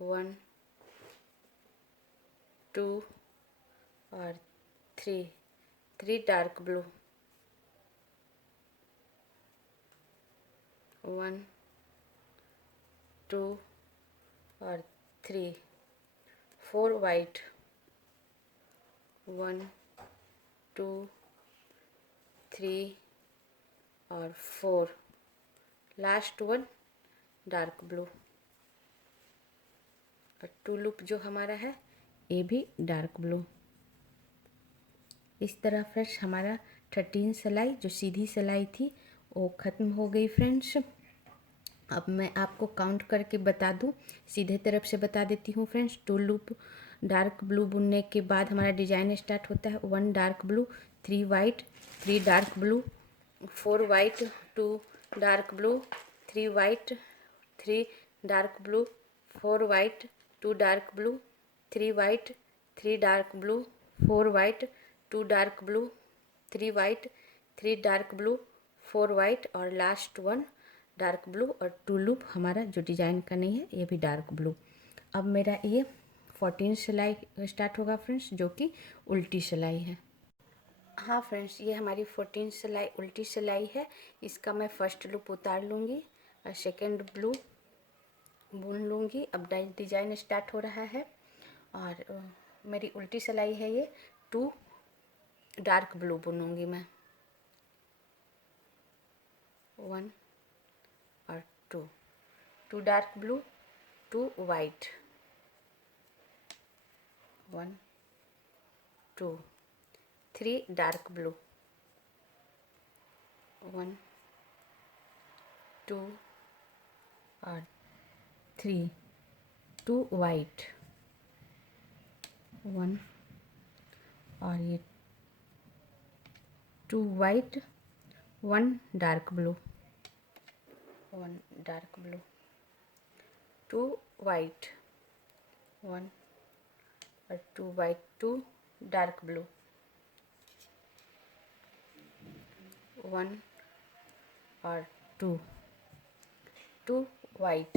1 2 और 3 डार्क ब्लू, 1 2 और 4 वाइट, 1 2 3 और 4, लास्ट 1 डार्क ब्लू। और 2 लूप जो हमारा है ये भी डार्क ब्लू। इस तरह फ्रेंड्स हमारा 13 सिलाई जो सीधी सिलाई थी वो ख़त्म हो गई फ्रेंड्स। अब मैं आपको काउंट करके बता दूं, सीधे तरफ से बता देती हूँ फ्रेंड्स। 2 लूप डार्क ब्लू बुनने के बाद हमारा डिजाइन स्टार्ट होता है। 1 dark blue, 3 white, 3 dark blue, 4 white, 2 dark blue, 3 white, 3 dark blue, 4 white, 2 dark blue, 3 white, 3 dark blue, 4 white, 2 dark blue, 3 white, 3 dark blue, 4 white और लास्ट 1 डार्क ब्लू। और 2 loop हमारा जो डिजाइन का नहीं है ये भी डार्क ब्लू। अब मेरा ये 14 सिलाई स्टार्ट होगा फ्रेंड्स, जो कि उल्टी सिलाई है। हाँ फ्रेंड्स, ये हमारी 14 सिलाई उल्टी सिलाई है। इसका मैं फर्स्ट लूप उतार लूँगी और सेकेंड ब्लू बुन लूँगी। अब डिजाइन स्टार्ट हो रहा है और मेरी उल्टी सिलाई है ये। 2 डार्क ब्लू बुनूँगी मैं, 1 और 2, 2 dark blue, 2 white, 1 2 3 dark blue, 1 2 और 3, 2 वाइट, 1 और ये 2 white, 1 dark blue, 1 dark blue, 2 white, 1 और 2 वाइट, 2 डार्क ब्लू, 1 और 2 वाइट,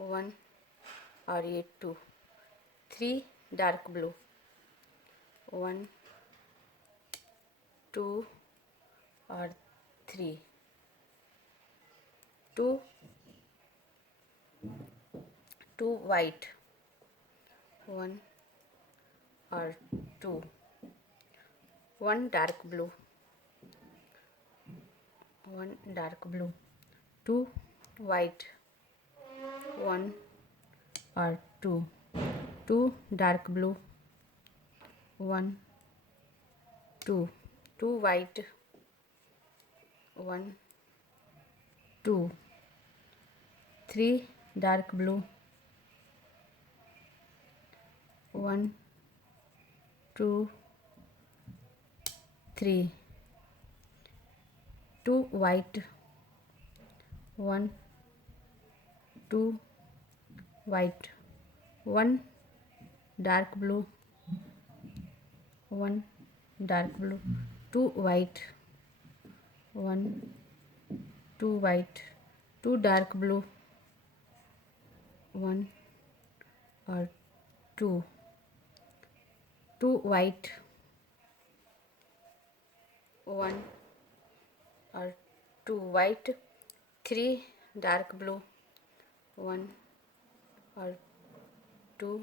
1 और ये 2, 3 डार्क ब्लू, 1 2 और 3, 2 वाइट, 1 और 2, 1 dark blue, 1 dark blue, 2 white, 1 और 2 dark blue, 1 2 white, 1 2 3 dark blue, 1 2 3, 2 white, 1 2 white, 1 dark blue, 1 dark blue, 2 white, 1 2 white, 2 dark blue, 1 और 2 white, 1 और 2 white, 3 dark blue, 1 और 2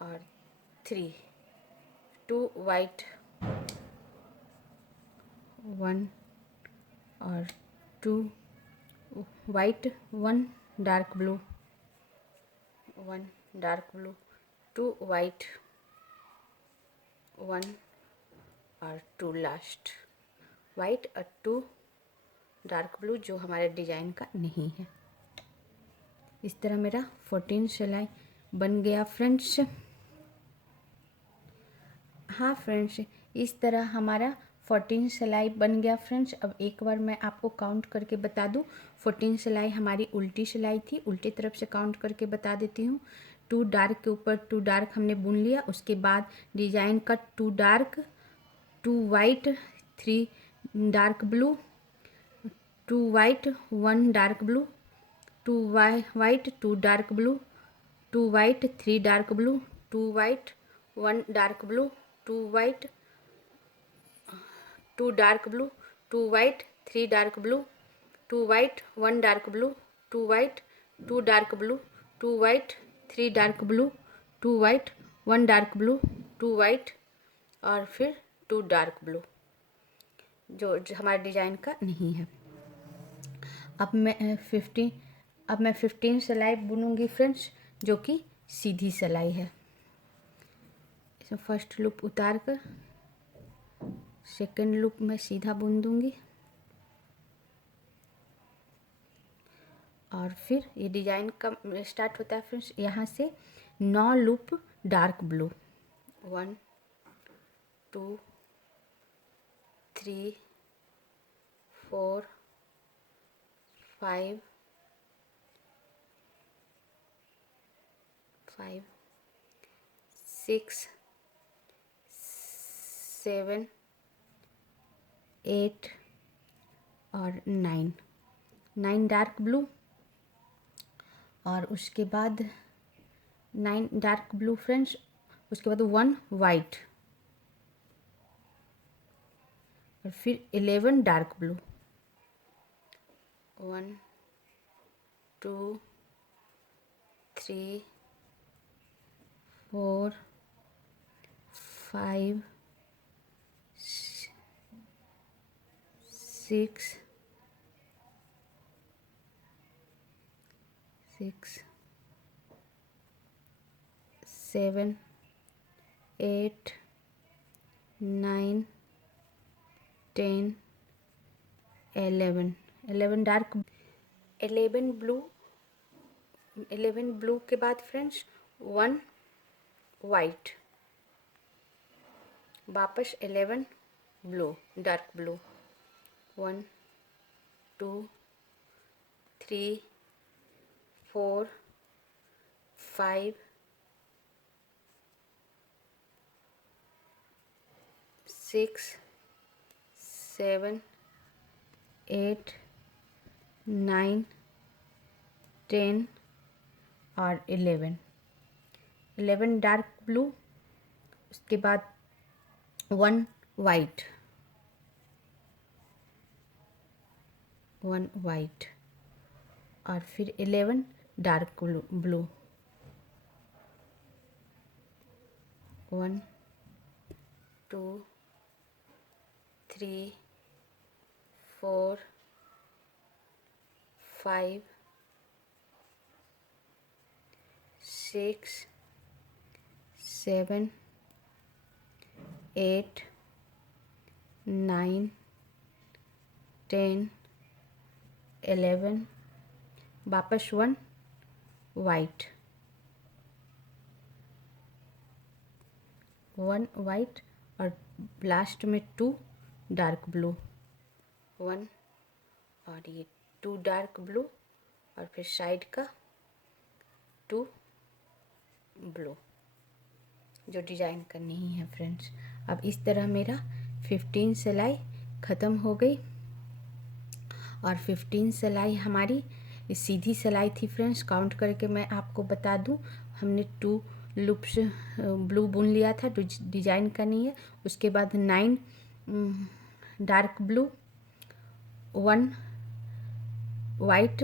और 3, 2 वाइट, 1 और 2 white, 1 dark blue, 1 dark blue, 2 white, 1 और 2 last white और 2 dark blue जो हमारे डिजाइन का नहीं है। इस तरह मेरा 14 सिलाई बन गया फ्रेंड्स। हाँ फ्रेंड्स, इस तरह हमारा 14 सिलाई बन गया फ्रेंड्स। अब एक बार मैं आपको काउंट करके बता दूं। 14 सिलाई हमारी उल्टी सिलाई थी, उल्टी तरफ से काउंट करके बता देती हूँ। 2 डार्क के ऊपर 2 डार्क हमने बुन लिया, उसके बाद डिजाइन का 2 dark, 2 white, 3 dark blue, 2 white, 1 dark blue, 2 white, 2 dark blue, 2 white, 3 dark blue, 2 white, 1 dark blue, 2 white, 2 dark blue, 2 white, 3 dark blue, 2 white, 1 dark blue, 2 white, 2 dark blue, 2 white, 3 dark blue, 2 white, 1 dark blue, 2 white और फिर 2 dark blue जो हमारे design का नहीं है। अब मैं 15 सिलाई बुनूंगी फ्रेंड्स, जो कि सीधी सिलाई है। इसमें फर्स्ट लूप उतार कर सेकेंड लूप में सीधा बुन दूंगी और फिर ये डिजाइन का स्टार्ट होता है फ्रेंड्स यहाँ से 9 लूप डार्क ब्लू, 1 2 3 4 5 6 7 8 और 9 डार्क ब्लू और उसके बाद 9 डार्क ब्लू फ्रेंड्स, उसके बाद 1 वाइट और फिर 11 डार्क ब्लू, 1 2 3 4 5 6 7 8 9 10 11 डार्क 11 ब्लू के बाद फ्रेंड्स 1 वाइट, वापस 11 ब्लू डार्क ब्लू, 1 2 3 4 5 6 7 8 9 10 और 11 डार्क ब्लू, उसके बाद 1 वाइट, 1 वाइट और फिर 11 डार्क ब्लू, 1 2 3 4 5 6 7 8 9 10 11 वापस 1 वाइट, 1 वाइट और लास्ट में 2 डार्क ब्लू, 1 और ये 2 डार्क ब्लू और फिर साइड का 2 ब्लू जो डिजाइन का नहीं है फ्रेंड्स। अब इस तरह मेरा 15 सिलाई ख़त्म हो गई और 15 सिलाई हमारी सीधी सिलाई थी फ्रेंड्स। काउंट करके मैं आपको बता दूं, हमने 2 लूप्स ब्लू बुन लिया था जो डिजाइन का नहीं है, उसके बाद 9 dark blue, 1 white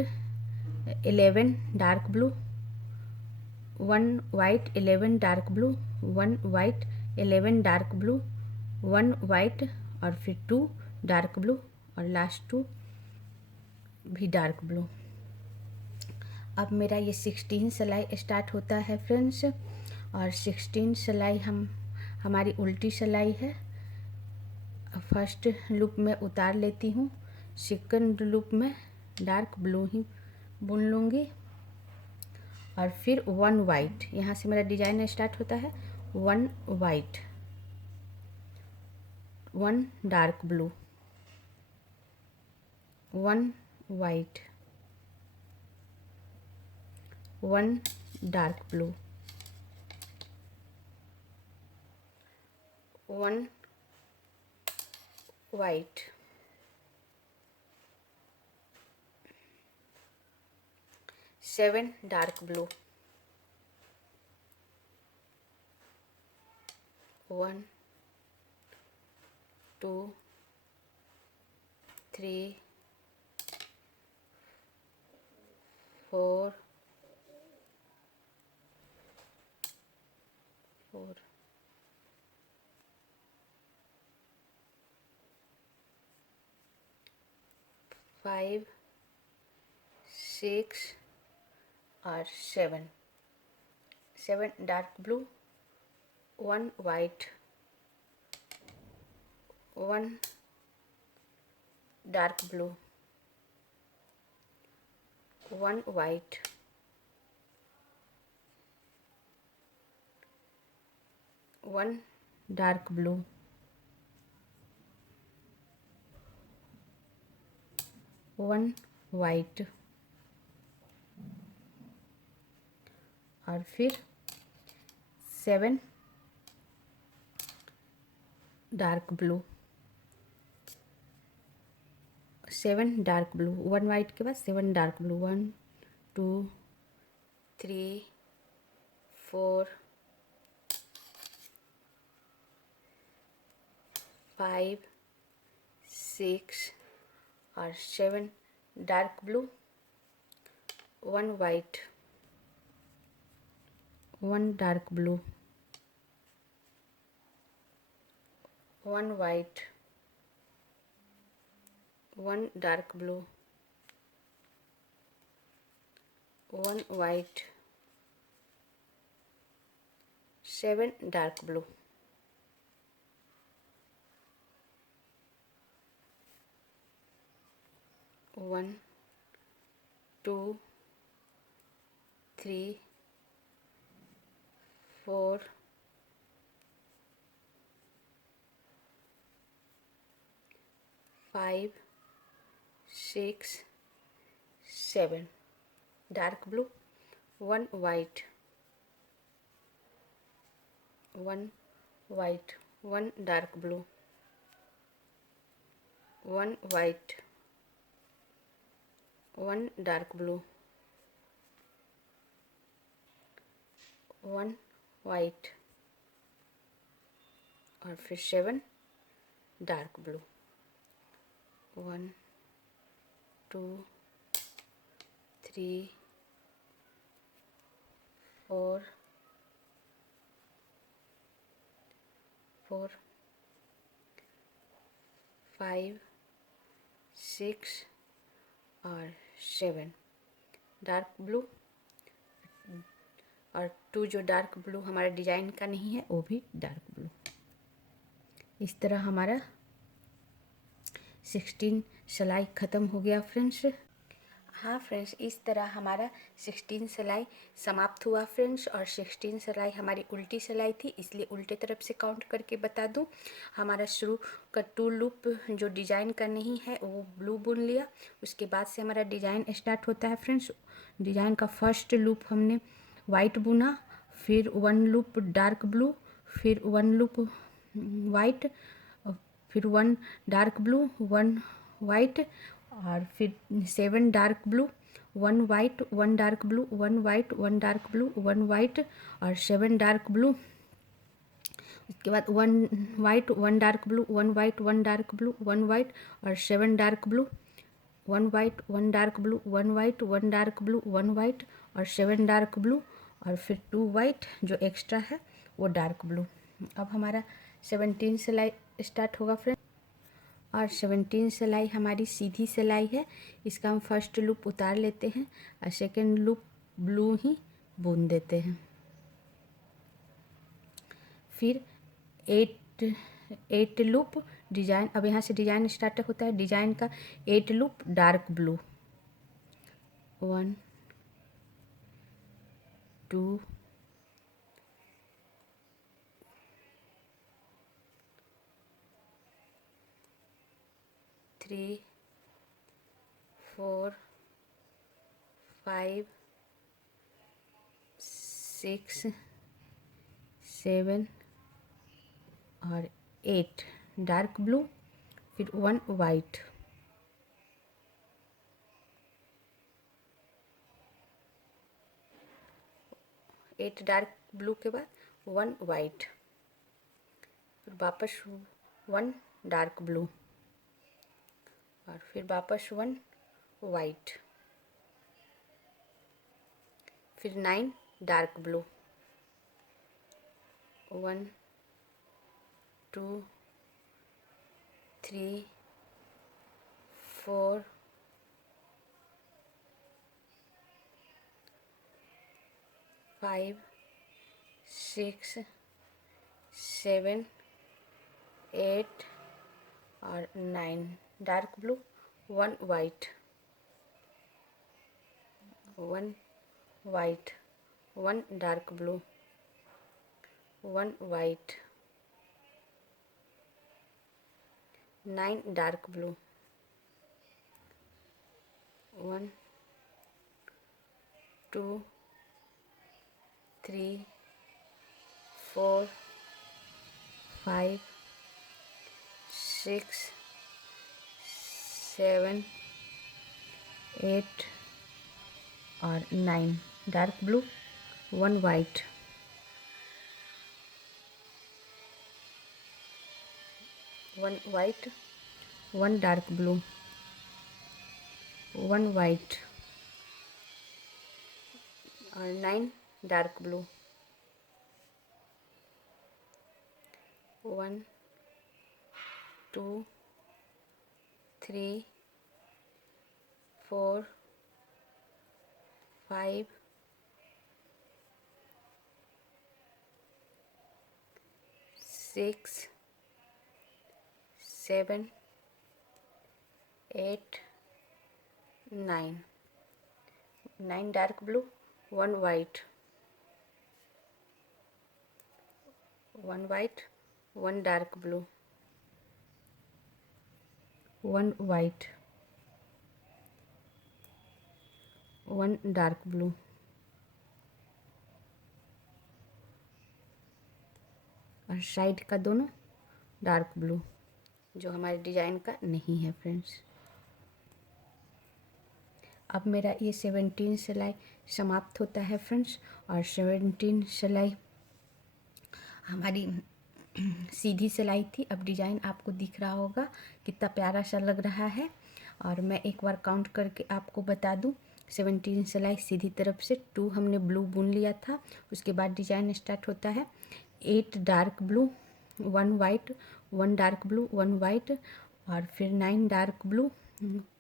11 dark blue, 1 white 11 dark blue, 1 white 11 dark blue, 1 white और फिर 2 डार्क ब्लू और लास्ट 2 भी डार्क ब्लू। अब मेरा ये 16 सिलाई स्टार्ट होता है फ्रेंड्स, और 16 सिलाई हमारी उल्टी सिलाई है। फर्स्ट लूप में उतार लेती हूँ, सेकंड लूप में डार्क ब्लू ही बुन लूँगी और फिर 1 वाइट, यहाँ से मेरा डिजाइन स्टार्ट होता है। 1 white, 1 dark blue, 1 white, 1 dark blue, 1 white, 7 dark blue, 1 2 3 4 5 6 और 7 dark blue, 1 white, 1 dark blue, 1 white, 1 dark blue, 1 white और फिर 7 dark blue, 7 dark blue, 1 white के बाद 7 डार्क ब्लू, 1 2 3 4 5 6 और 7 dark blue, 1 white, 1 dark blue, 1 white, 1 dark blue, 1 white, 7 dark blue, 1 2 3 4 5 6 7 dark blue, 1 white, 1 white, 1 dark blue, 1 white, 1 dark blue, 1 white और फिर 7 dark blue, 1 2 3 4 5 6 और 7 dark blue, और 2 जो dark blue हमारे design का नहीं है वो भी डार्क ब्लू। इस तरह हमारा 16 सिलाई ख़त्म हो गया फ्रेंड्स। हाँ फ्रेंड्स, इस तरह हमारा 16 सिलाई समाप्त हुआ फ्रेंड्स। और 16 सिलाई हमारी उल्टी सिलाई थी, इसलिए उल्टे तरफ से काउंट करके बता दूं। हमारा शुरू का 2 लूप जो डिजाइन का नहीं है वो ब्लू बुन लिया, उसके बाद से हमारा डिजाइन स्टार्ट होता है फ्रेंड्स। डिजाइन का फर्स्ट लूप हमने वाइट बुना, फिर 1 लूप डार्क ब्लू, फिर 1 लूप वाइट, फिर 1 डार्क ब्लू, 1 वाइट और फिर 7 dark blue, 1 white, 1 dark blue, 1 white, 1 dark blue, 1 white और 7 डार्क ब्लू। उसके बाद 1 white, 1 dark blue, 1 white, 1 dark blue, 1 white और 7 dark blue. 1 white 1 dark blue, 1 white 1 dark blue, 1 white और 7 dark blue और फिर 2 white जो एक्स्ट्रा है वो डार्क ब्लू। अब हमारा 17 सिलाई स्टार्ट होगा फ्रेंड। और 17 सिलाई हमारी सीधी सिलाई है, इसका हम फर्स्ट लूप उतार लेते हैं और सेकेंड लूप ब्लू ही बुन देते हैं। फिर 8 लूप डिजाइन, अब यहाँ से डिजाइन स्टार्ट होता है। डिजाइन का 8 लूप डार्क ब्लू, 1 2 3 4 5 6 7 और 8 डार्क ब्लू, फिर 1 वाइट, एट डार्क ब्लू के बाद 1 वाइट, फिर वापस 1 डार्क ब्लू और फिर वापस 1 वाइट, फिर 9 डार्क ब्लू, 1 2 3 4 5 6 7 8 और 9 dark blue, 1 white 1 white, 1 dark blue, 1 white, 9 dark blue, 1 2 3 4 5 6 7 8 और 9 dark blue, 1 white, 1 white, 1 dark blue, 1 white और 9 dark blue, 1 2 3 4 5 6 7 8 9 9 dark blue, 1 white 1 white, 1 dark blue, 1 white, 1 dark blue और side का दोनों dark blue जो हमारे design का नहीं है फ्रेंड्स। अब मेरा ये 17 सिलाई समाप्त होता है फ्रेंड्स। और 17 सिलाई हमारी सीधी सिलाई थी। अब डिजाइन आपको दिख रहा होगा कितना प्यारा सा लग रहा है। और मैं एक बार काउंट करके आपको बता दूं, 17 सिलाई सीधी तरफ से 2 हमने ब्लू बुन लिया था। उसके बाद डिजाइन स्टार्ट होता है 8 dark blue, 1 white, 1 dark blue, 1 white और फिर 9 dark blue,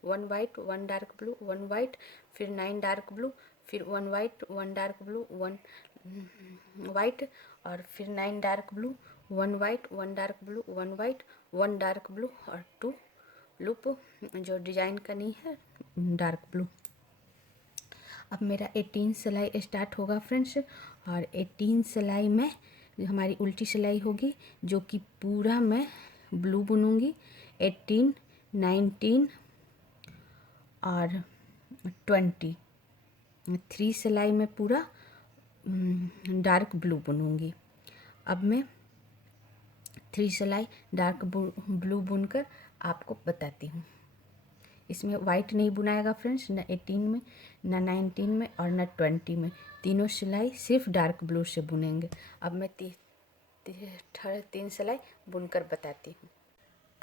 1 white, 1 dark blue, 1 white, फिर 9 डार्क ब्लू, फिर 1 वाइट, 1 डार्क ब्लू, 1 वाइट और फिर 9 dark blue, 1 white, 1 dark blue, 1 white, 1 dark blue और 2 लूप जो डिजाइन का नहीं है डार्क ब्लू। अब मेरा 18 सिलाई स्टार्ट होगा फ्रेंड्स। और 18 सिलाई में हमारी उल्टी सिलाई होगी जो कि पूरा मैं ब्लू बुनूंगी। 18 19 और 20 3 सिलाई में पूरा डार्क ब्लू बुनूंगी। अब मैं 3 सिलाई डार्क ब्लू बुनकर आपको बताती हूँ। इसमें वाइट नहीं बुनाएगा फ्रेंड्स, ना 18 में, ना 19 में और ना 20 में। तीनों सिलाई सिर्फ डार्क ब्लू से बुनेंगे। अब मैं 3 सिलाई बुनकर बताती हूँ।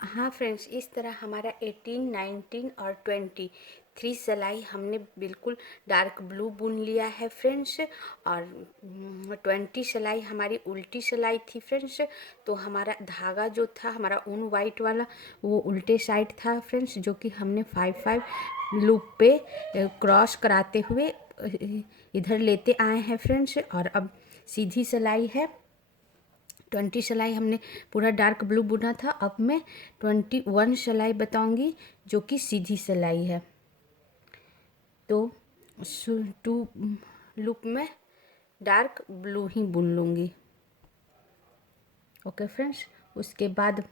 हाँ फ्रेंड्स, इस तरह हमारा 18, 19 और 23 सिलाई हमने बिल्कुल डार्क ब्लू बुन लिया है फ्रेंड्स। और 20 सिलाई हमारी उल्टी सिलाई थी फ्रेंड्स। तो हमारा धागा जो था हमारा ऊन वाइट वाला वो उल्टे साइड था फ्रेंड्स, जो कि हमने 5-5 लूप पे क्रॉस कराते हुए इधर लेते आए हैं फ्रेंड्स। और अब सीधी सिलाई है। 20 सिलाई हमने पूरा डार्क ब्लू बुना था। अब मैं 21 सिलाई बताऊंगी जो कि सीधी सिलाई है। तो 2 लूप में डार्क ब्लू ही बुन लूँगी। ओके फ्रेंड्स, उसके बाद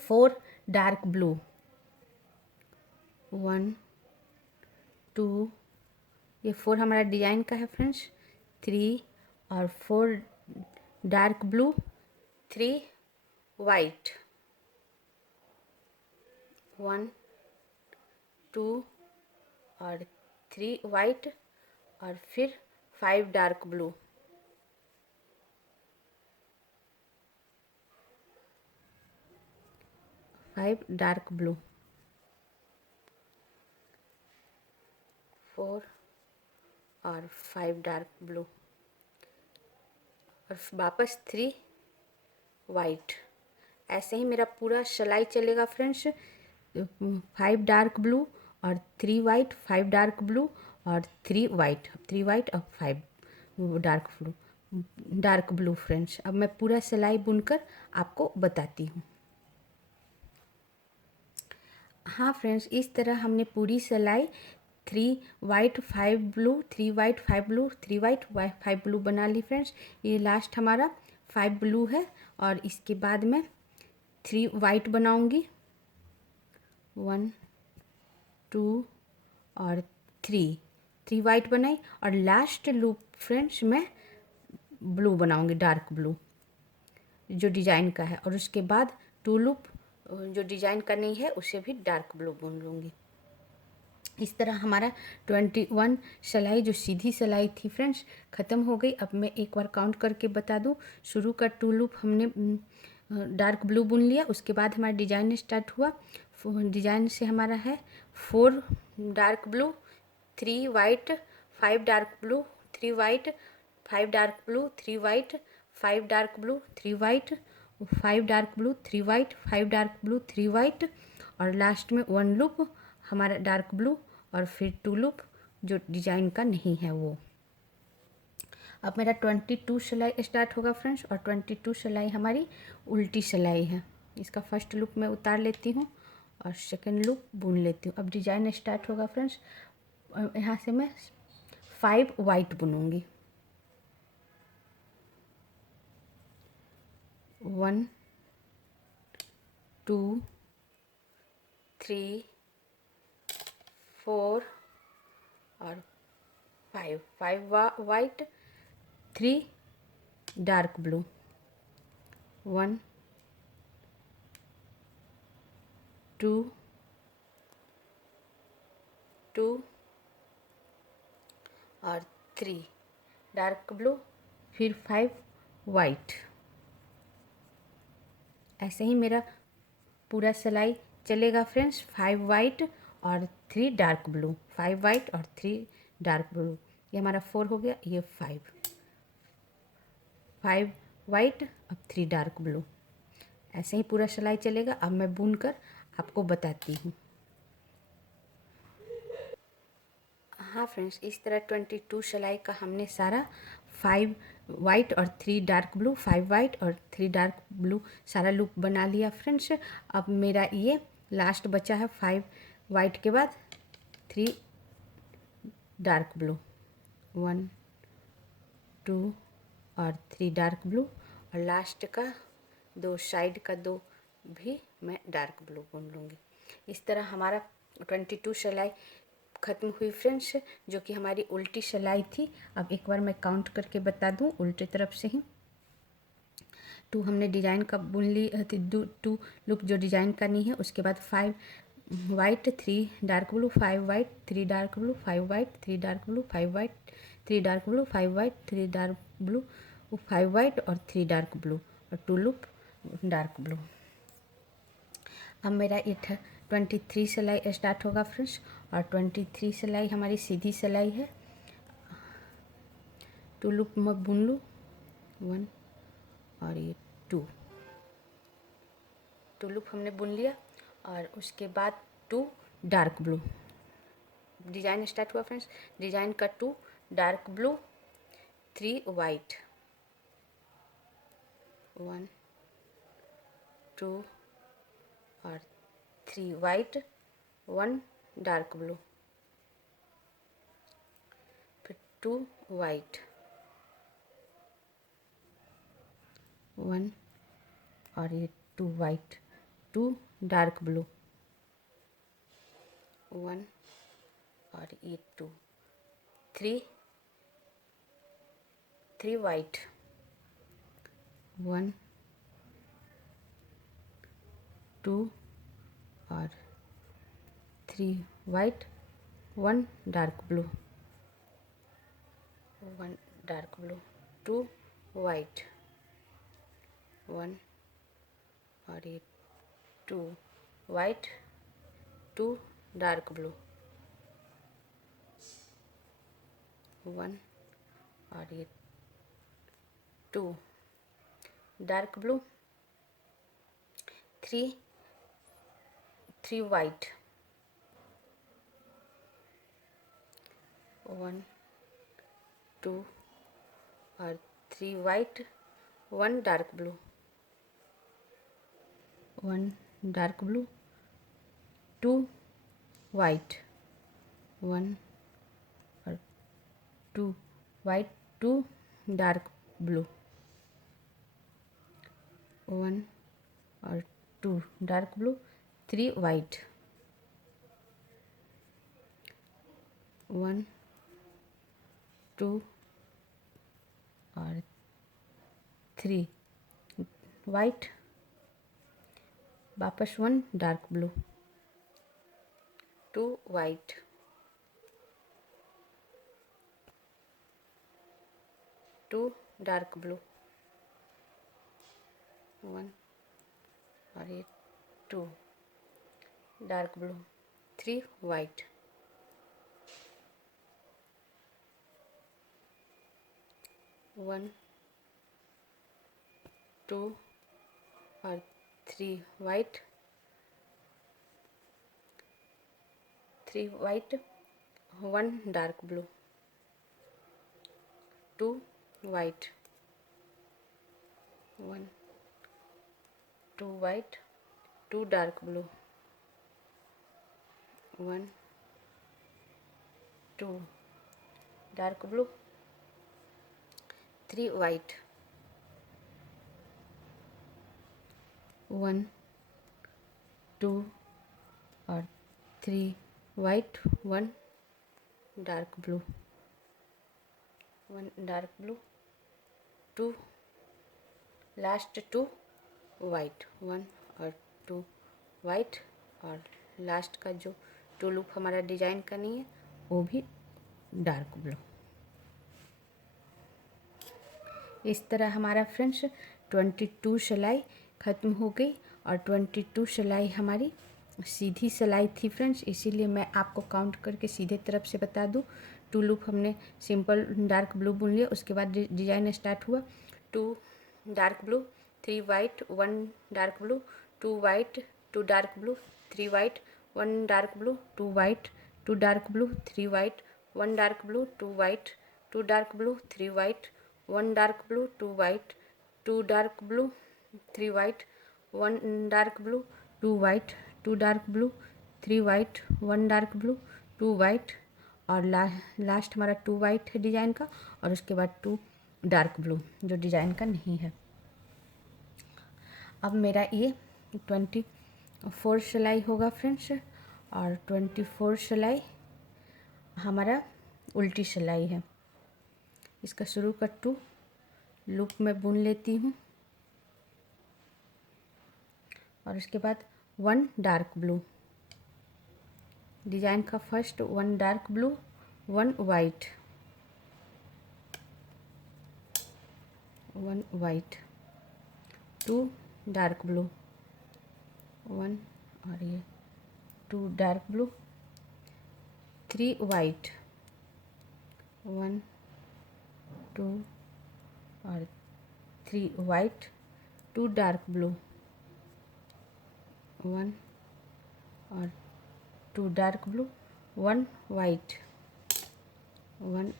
4 डार्क ब्लू, 1 2, ये 4 हमारा डिजाइन का है फ्रेंड्स। 3 और 4 डार्क ब्लू, 3 वाइट, 1 2 और 3 वाइट, और फिर 5 डार्क ब्लू, 5 डार्क ब्लू, 4 और 5 डार्क ब्लू, और वापस 3 वाइट। ऐसे ही मेरा पूरा सिलाई चलेगा फ्रेंड्स। 5 डार्क ब्लू और 3 वाइट, 5 डार्क ब्लू और 3 वाइट, 3 वाइट और 5 डार्क ब्लू फ्रेंड्स। अब मैं पूरा सिलाई बुनकर आपको बताती हूँ। हाँ फ्रेंड्स, इस तरह हमने पूरी सिलाई 3 white 5 blue, 3 white 5 blue, 3 white 5 blue बना ली फ्रेंड्स। ये लास्ट हमारा 5 ब्लू है। और इसके बाद में 3 वाइट बनाऊंगी, 1 2 और 3 वाइट बनाई। और लास्ट लूप फ्रेंड्स मैं ब्लू बनाऊंगी, डार्क ब्लू जो डिजाइन का है। और उसके बाद 2 लूप जो डिजाइन का नहीं है उसे भी डार्क ब्लू बुन लूँगी। इस तरह हमारा 21 सिलाई जो सीधी सिलाई थी फ्रेंड्स ख़त्म हो गई। अब मैं एक बार काउंट करके बता दूं। शुरू का 2 लूप हमने डार्क ब्लू बुन लिया। उसके बाद हमारा डिजाइन स्टार्ट हुआ। डिजाइन से हमारा है 4 dark blue, 3 white, 5 dark blue, 3 white, 5 dark blue, 3 white, 5 dark blue, 3 white, 5 dark blue, 3 white, 5 dark blue, 3 white, और लास्ट में 1 लूप हमारा डार्क ब्लू, और फिर 2 लूप जो डिजाइन का नहीं है वो। अब मेरा 22 सिलाई स्टार्ट होगा फ्रेंड्स। और 22 सिलाई हमारी उल्टी सिलाई है। इसका फर्स्ट लूप मैं उतार लेती हूँ और सेकंड लूप बुन लेती हूँ। अब डिजाइन स्टार्ट होगा फ्रेंड्स। यहाँ से मैं 5 वाइट बुनूंगी, 1 2 3 4 और 5 वाइट, 3 डार्क ब्लू, 1 2 2 और 3 डार्क ब्लू, फिर 5 वाइट। ऐसे ही मेरा पूरा सिलाई चलेगा फ्रेंड्स। 5 वाइट और 3 डार्क ब्लू, 5 वाइट और 3 डार्क ब्लू। ये हमारा 4 हो गया। ये 5 वाइट अब 3 डार्क ब्लू। ऐसे ही पूरा सिलाई चलेगा। अब मैं बुन कर आपको बताती हूँ। हाँ फ्रेंड्स, इस तरह 22 सिलाई का हमने सारा 5 वाइट और 3 डार्क ब्लू, 5 वाइट और 3 डार्क ब्लू सारा लूप बना लिया फ्रेंड्स। अब मेरा ये लास्ट बचा है 5 वाइट के बाद 3 डार्क ब्लू, 1 2 और 3 डार्क ब्लू, और लास्ट का 2 साइड का 2 भी मैं डार्क ब्लू बुन लूँगी। इस तरह हमारा 22 सिलाई ख़त्म हुई फ्रेंड्स, जो कि हमारी उल्टी सिलाई थी। अब एक बार मैं काउंट करके बता दूं उल्टी तरफ से ही। 2 हमने डिजाइन का बुन ली थी, 2 लूप जो डिजाइन का नहीं है। उसके बाद 5 white, 3 dark blue, 5 white, 3 dark blue, 5 white, 3 dark blue, 5 white, 3 dark blue, 5 white, 3 dark blue, 5 white और 3 डार्क ब्लू, और 2 लूप डार्क ब्लू। अब मेरा ये 23 सिलाई स्टार्ट होगा फ्रेंड्स, और 23 सिलाई हमारी सीधी सिलाई है। 2 लूप में बुन लूँ, 1 और ये 2 लूप हमने बुन लिया। और उसके बाद 2 डार्क ब्लू, डिजाइन स्टार्ट हुआ फ्रेंड्स। डिजाइन का 2 डार्क ब्लू, 3 वाइट, 1 2 और 3 वाइट, 1 डार्क ब्लू, फिर 2 वाइट, 1 और ये 2 वाइट, 2 डार्क ब्लू, 1 और ये 2, 3 वाइट, 1 2 और 3 white, 1 dark blue, 1 dark blue, 2 white, 1 और ये 2 वाइट, 2 डार्क ब्लू, 1 और ये 2 डार्क ब्लू, 3 वाइट, 1 2 और 3 white, 1 dark blue, 1 dark blue, 2 white, 1 और 2 वाइट, 2 डार्क ब्लू, 1 और 2 डार्क ब्लू, 3 वाइट, 1 2 और 3 वाइट, वापस 1 dark blue, 2 white, 2 dark blue, 1 और ये 2 डार्क ब्लू, 3 वाइट, 1 2 और 3 white, 1 dark blue, 2 white, 1 2 white, 2 dark blue, 1 2 dark blue, 3 white, 1 2 और 3 white, 1 dark blue, 1 dark blue, 2 last 2 white, 1 और 2 white, और last का जो 2 लूप हमारा डिजाइन का नहीं है वो भी डार्क ब्लू। इस तरह हमारा फ्रेंड्स 22 सिलाई ख़त्म हो गई, और 22 सिलाई हमारी सीधी सिलाई थी फ्रेंड्स, इसीलिए मैं आपको काउंट करके सीधे तरफ से बता दूं। 2 लूप हमने सिंपल डार्क ब्लू बुन लिया, उसके बाद डिजाइन स्टार्ट हुआ। 2 dark blue, 3 white, 1 dark blue, 2 white, 2 dark blue, 3 white, 1 dark blue, 2 white, 2 dark blue, 3 white, 1 dark blue, 2 white, 2 dark blue, 3 white, 1 dark blue, 2 white, 2 dark blue, 3 white, 1 dark blue, 2 white, 2 dark blue, 3 white, 1 dark blue, 2 white, और last हमारा 2 white है design का, और उसके बाद 2 dark blue जो design का नहीं है। अब मेरा ये 24 सिलाई होगा फ्रेंड्स, और 24 सिलाई हमारा उल्टी सिलाई है। इसका शुरू का 2 लूप में बुन लेती हूँ, और उसके बाद 1 डार्क ब्लू, डिजाइन का first 1 dark blue, 1 white, 1 white, 2 dark blue, 1 और ये 2 डार्क ब्लू, 3 वाइट, 1 2 और 3 वाइट, 2 डार्क ब्लू, 1 और 2 dark blue, 1 white, 1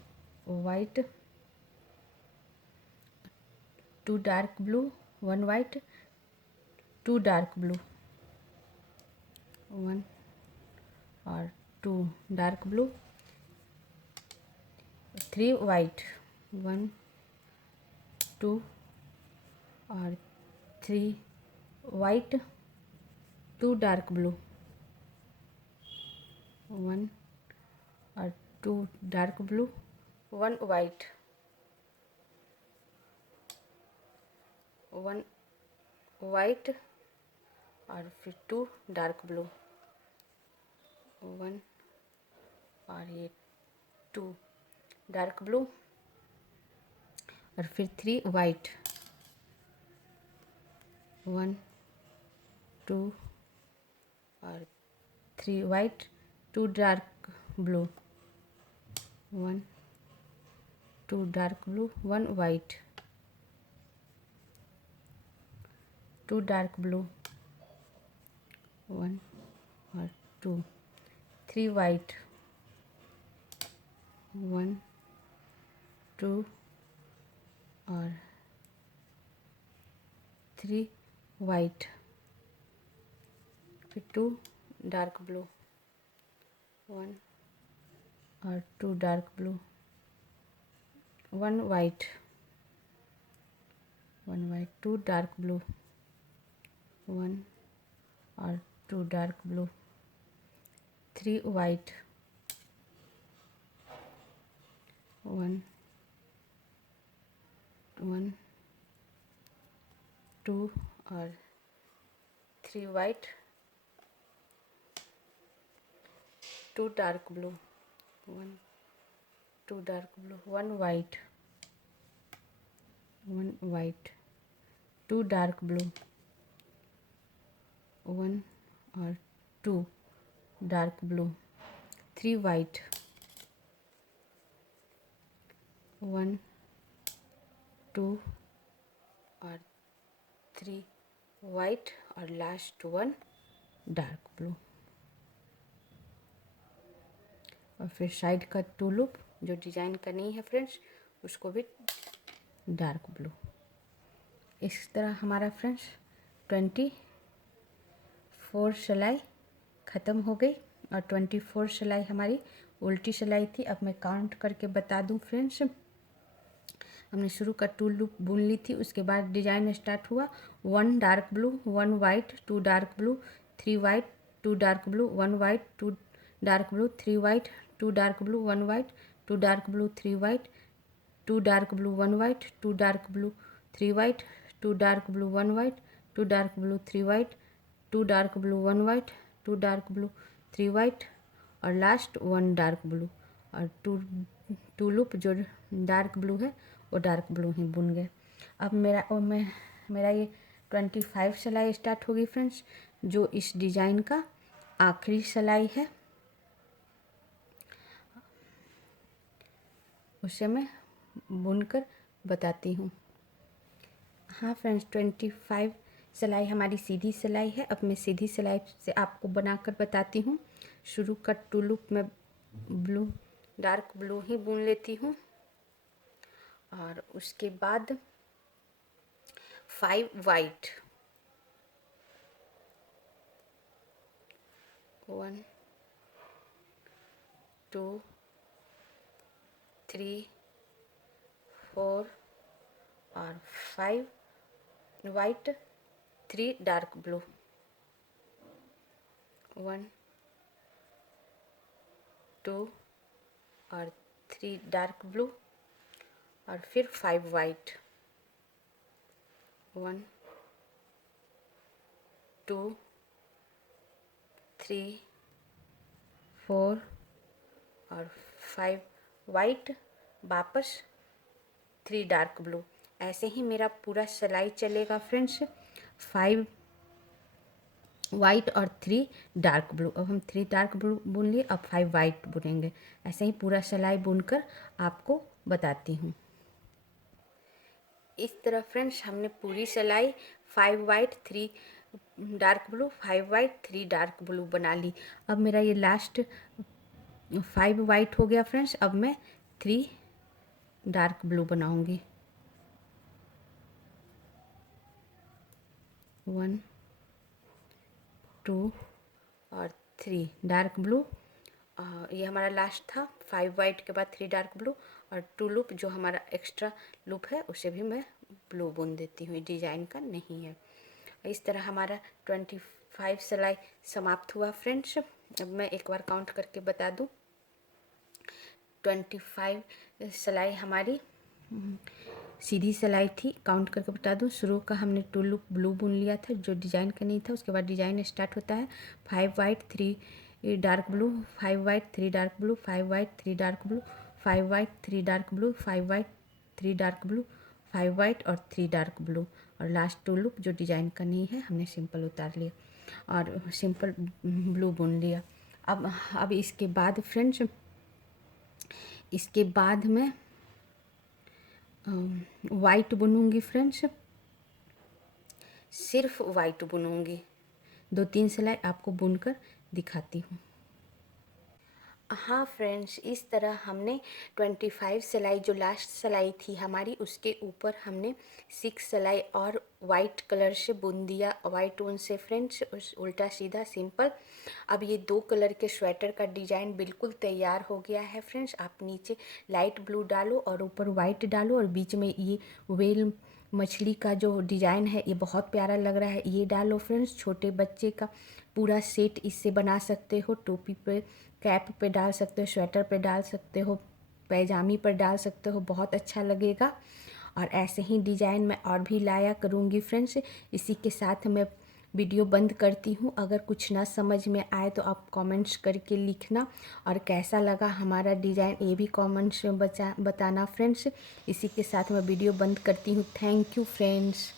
white, 2 dark blue, 1 white, 2 dark blue, 1 और 2 डार्क ब्लू, 3 वाइट, 1 2 और 3 वाइट, 2 डार्क ब्लू, 1 और 2 dark blue, 1 white, 1 white और फिर 2 dark blue, 1 और ये 2 डार्क ब्लू और फिर 3 वाइट, 1 2 और 3 white, 2 dark blue, 1 2 dark blue, 1 white, 2 dark blue, 1 और 2, 3 वाइट, 1 2 और 3 वाइट, फिर 2 डार्क ब्लू, 1 और 2 dark blue, 1 white, 1 white, 2 dark blue, 1 और 2 डार्क ब्लू, 3 वाइट, 1 1 2 और 3 white, 2 dark blue, 1 2 dark blue, 1 white, 1 white, 2 dark blue, 1 और 2 dark blue, 3 white, 1 2 और 3 white और last 1 dark blue. और फिर साइड का 2 लूप जो डिज़ाइन करनी है फ्रेंड्स, उसको भी डार्क ब्लू। इस तरह हमारा फ्रेंड्स 24 सिलाई ख़त्म हो गई और 24 सिलाई हमारी उल्टी सिलाई थी। अब मैं काउंट करके बता दूं फ्रेंड्स, हमने शुरू का 2 लूप बुन ली थी, उसके बाद डिजाइन स्टार्ट हुआ 1 dark blue, 1 white, 2 dark blue, 3 white, 2 dark blue, 1 white, 2 dark blue, 3 white, 2 dark blue, 1 white, 2 dark blue, 3 white, 2 dark blue, 1 white, 2 dark blue, 3 white, 2 dark blue, 1 white, 2 dark blue, 3 white, 2 dark blue, 1 white, 2 dark blue, 3 white और last 1 dark blue. और 2 loop जो dark blue है वो dark blue ही बुन गए। अब मेरा ये 25 सिलाई स्टार्ट होगी फ्रेंड्स, जो इस डिज़ाइन का आखिरी सिलाई है, उसे मैं बुनकर बताती हूँ। हाँ फ्रेंड्स, 25 सिलाई हमारी सीधी सिलाई है। अब मैं सीधी सिलाई से आपको बनाकर बताती हूँ। शुरू का 2 लूप में ब्लू, डार्क ब्लू ही बुन लेती हूँ और उसके बाद 5 वाइट, 1 2 3 4 और 5 वाइट, 3 डार्क ब्लू, 1 2 और 3 डार्क ब्लू और फिर 5 वाइट, 1 2 3 4 और 5 वाइट, वापस 3 डार्क ब्लू। ऐसे ही मेरा पूरा सिलाई चलेगा फ्रेंड्स। 5 वाइट और 3 डार्क ब्लू। अब हम 3 डार्क ब्लू बुन लिए, अब 5 वाइट बुनेंगे। ऐसे ही पूरा सिलाई बुनकर आपको बताती हूँ। इस तरह फ्रेंड्स हमने पूरी सिलाई 5 white 3 dark blue 5 white 3 dark blue बना ली। अब मेरा ये लास्ट 5 वाइट हो गया फ्रेंड्स। अब मैं 3 डार्क ब्लू बनाऊंगी। 1 2 और 3 डार्क ब्लू। ये हमारा लास्ट था। 5 वाइट के बाद 3 डार्क ब्लू और 2 लूप जो हमारा एक्स्ट्रा लूप है उसे भी मैं ब्लू बुन देती हूँ, डिजाइन का नहीं है। इस तरह हमारा 25 सिलाई समाप्त हुआ फ्रेंड्स। अब मैं एक बार काउंट करके बता दूँ। 25 सिलाई हमारी सीधी सिलाई थी। काउंट करके बता दूं, शुरू का हमने 2 लूप ब्लू बुन लिया था जो डिजाइन का नहीं था। उसके बाद डिजाइन स्टार्ट होता है 5 white 3 dark blue 5 white 3 dark blue 5 white 3 dark blue 5 white 3 dark blue 5 white 3 dark blue 5 white और 3 डार्क ब्लू और लास्ट 2 लूप जो डिजाइन का नहीं है हमने सिंपल उतार लिया और सिंपल ब्लू बुन लिया। अब इसके बाद फ्रेंड्स, इसके बाद मैं वाइट बुनूंगी फ्रेंड्स। सिर्फ वाइट बुनूंगी। 2-3 सिलाई आपको बुनकर दिखाती हूँ। हाँ फ्रेंड्स, इस तरह हमने 25 सिलाई जो लास्ट सिलाई थी हमारी उसके ऊपर हमने 6 सिलाई और वाइट कलर से बुन दिया, वाइट ऊन से फ्रेंड्स, उल्टा सीधा सिंपल। अब ये 2 कलर के स्वेटर का डिजाइन बिल्कुल तैयार हो गया है फ्रेंड्स। आप नीचे लाइट ब्लू डालो और ऊपर वाइट डालो और बीच में ये वेल मछली का जो डिज़ाइन है ये बहुत प्यारा लग रहा है, ये डालो फ्रेंड्स। छोटे बच्चे का पूरा सेट इससे बना सकते हो। टोपी पे, कैप पे डाल सकते हो, स्वेटर पे डाल सकते हो, पैजामी पर डाल सकते हो, बहुत अच्छा लगेगा। और ऐसे ही डिज़ाइन मैं और भी लाया करूँगी फ्रेंड्स। इसी के साथ मैं वीडियो बंद करती हूँ। अगर कुछ ना समझ में आए तो आप कमेंट्स करके लिखना और कैसा लगा हमारा डिज़ाइन ये भी कमेंट्स में बताना फ्रेंड्स। इसी के साथ मैं वीडियो बंद करती हूँ। Thank you friends.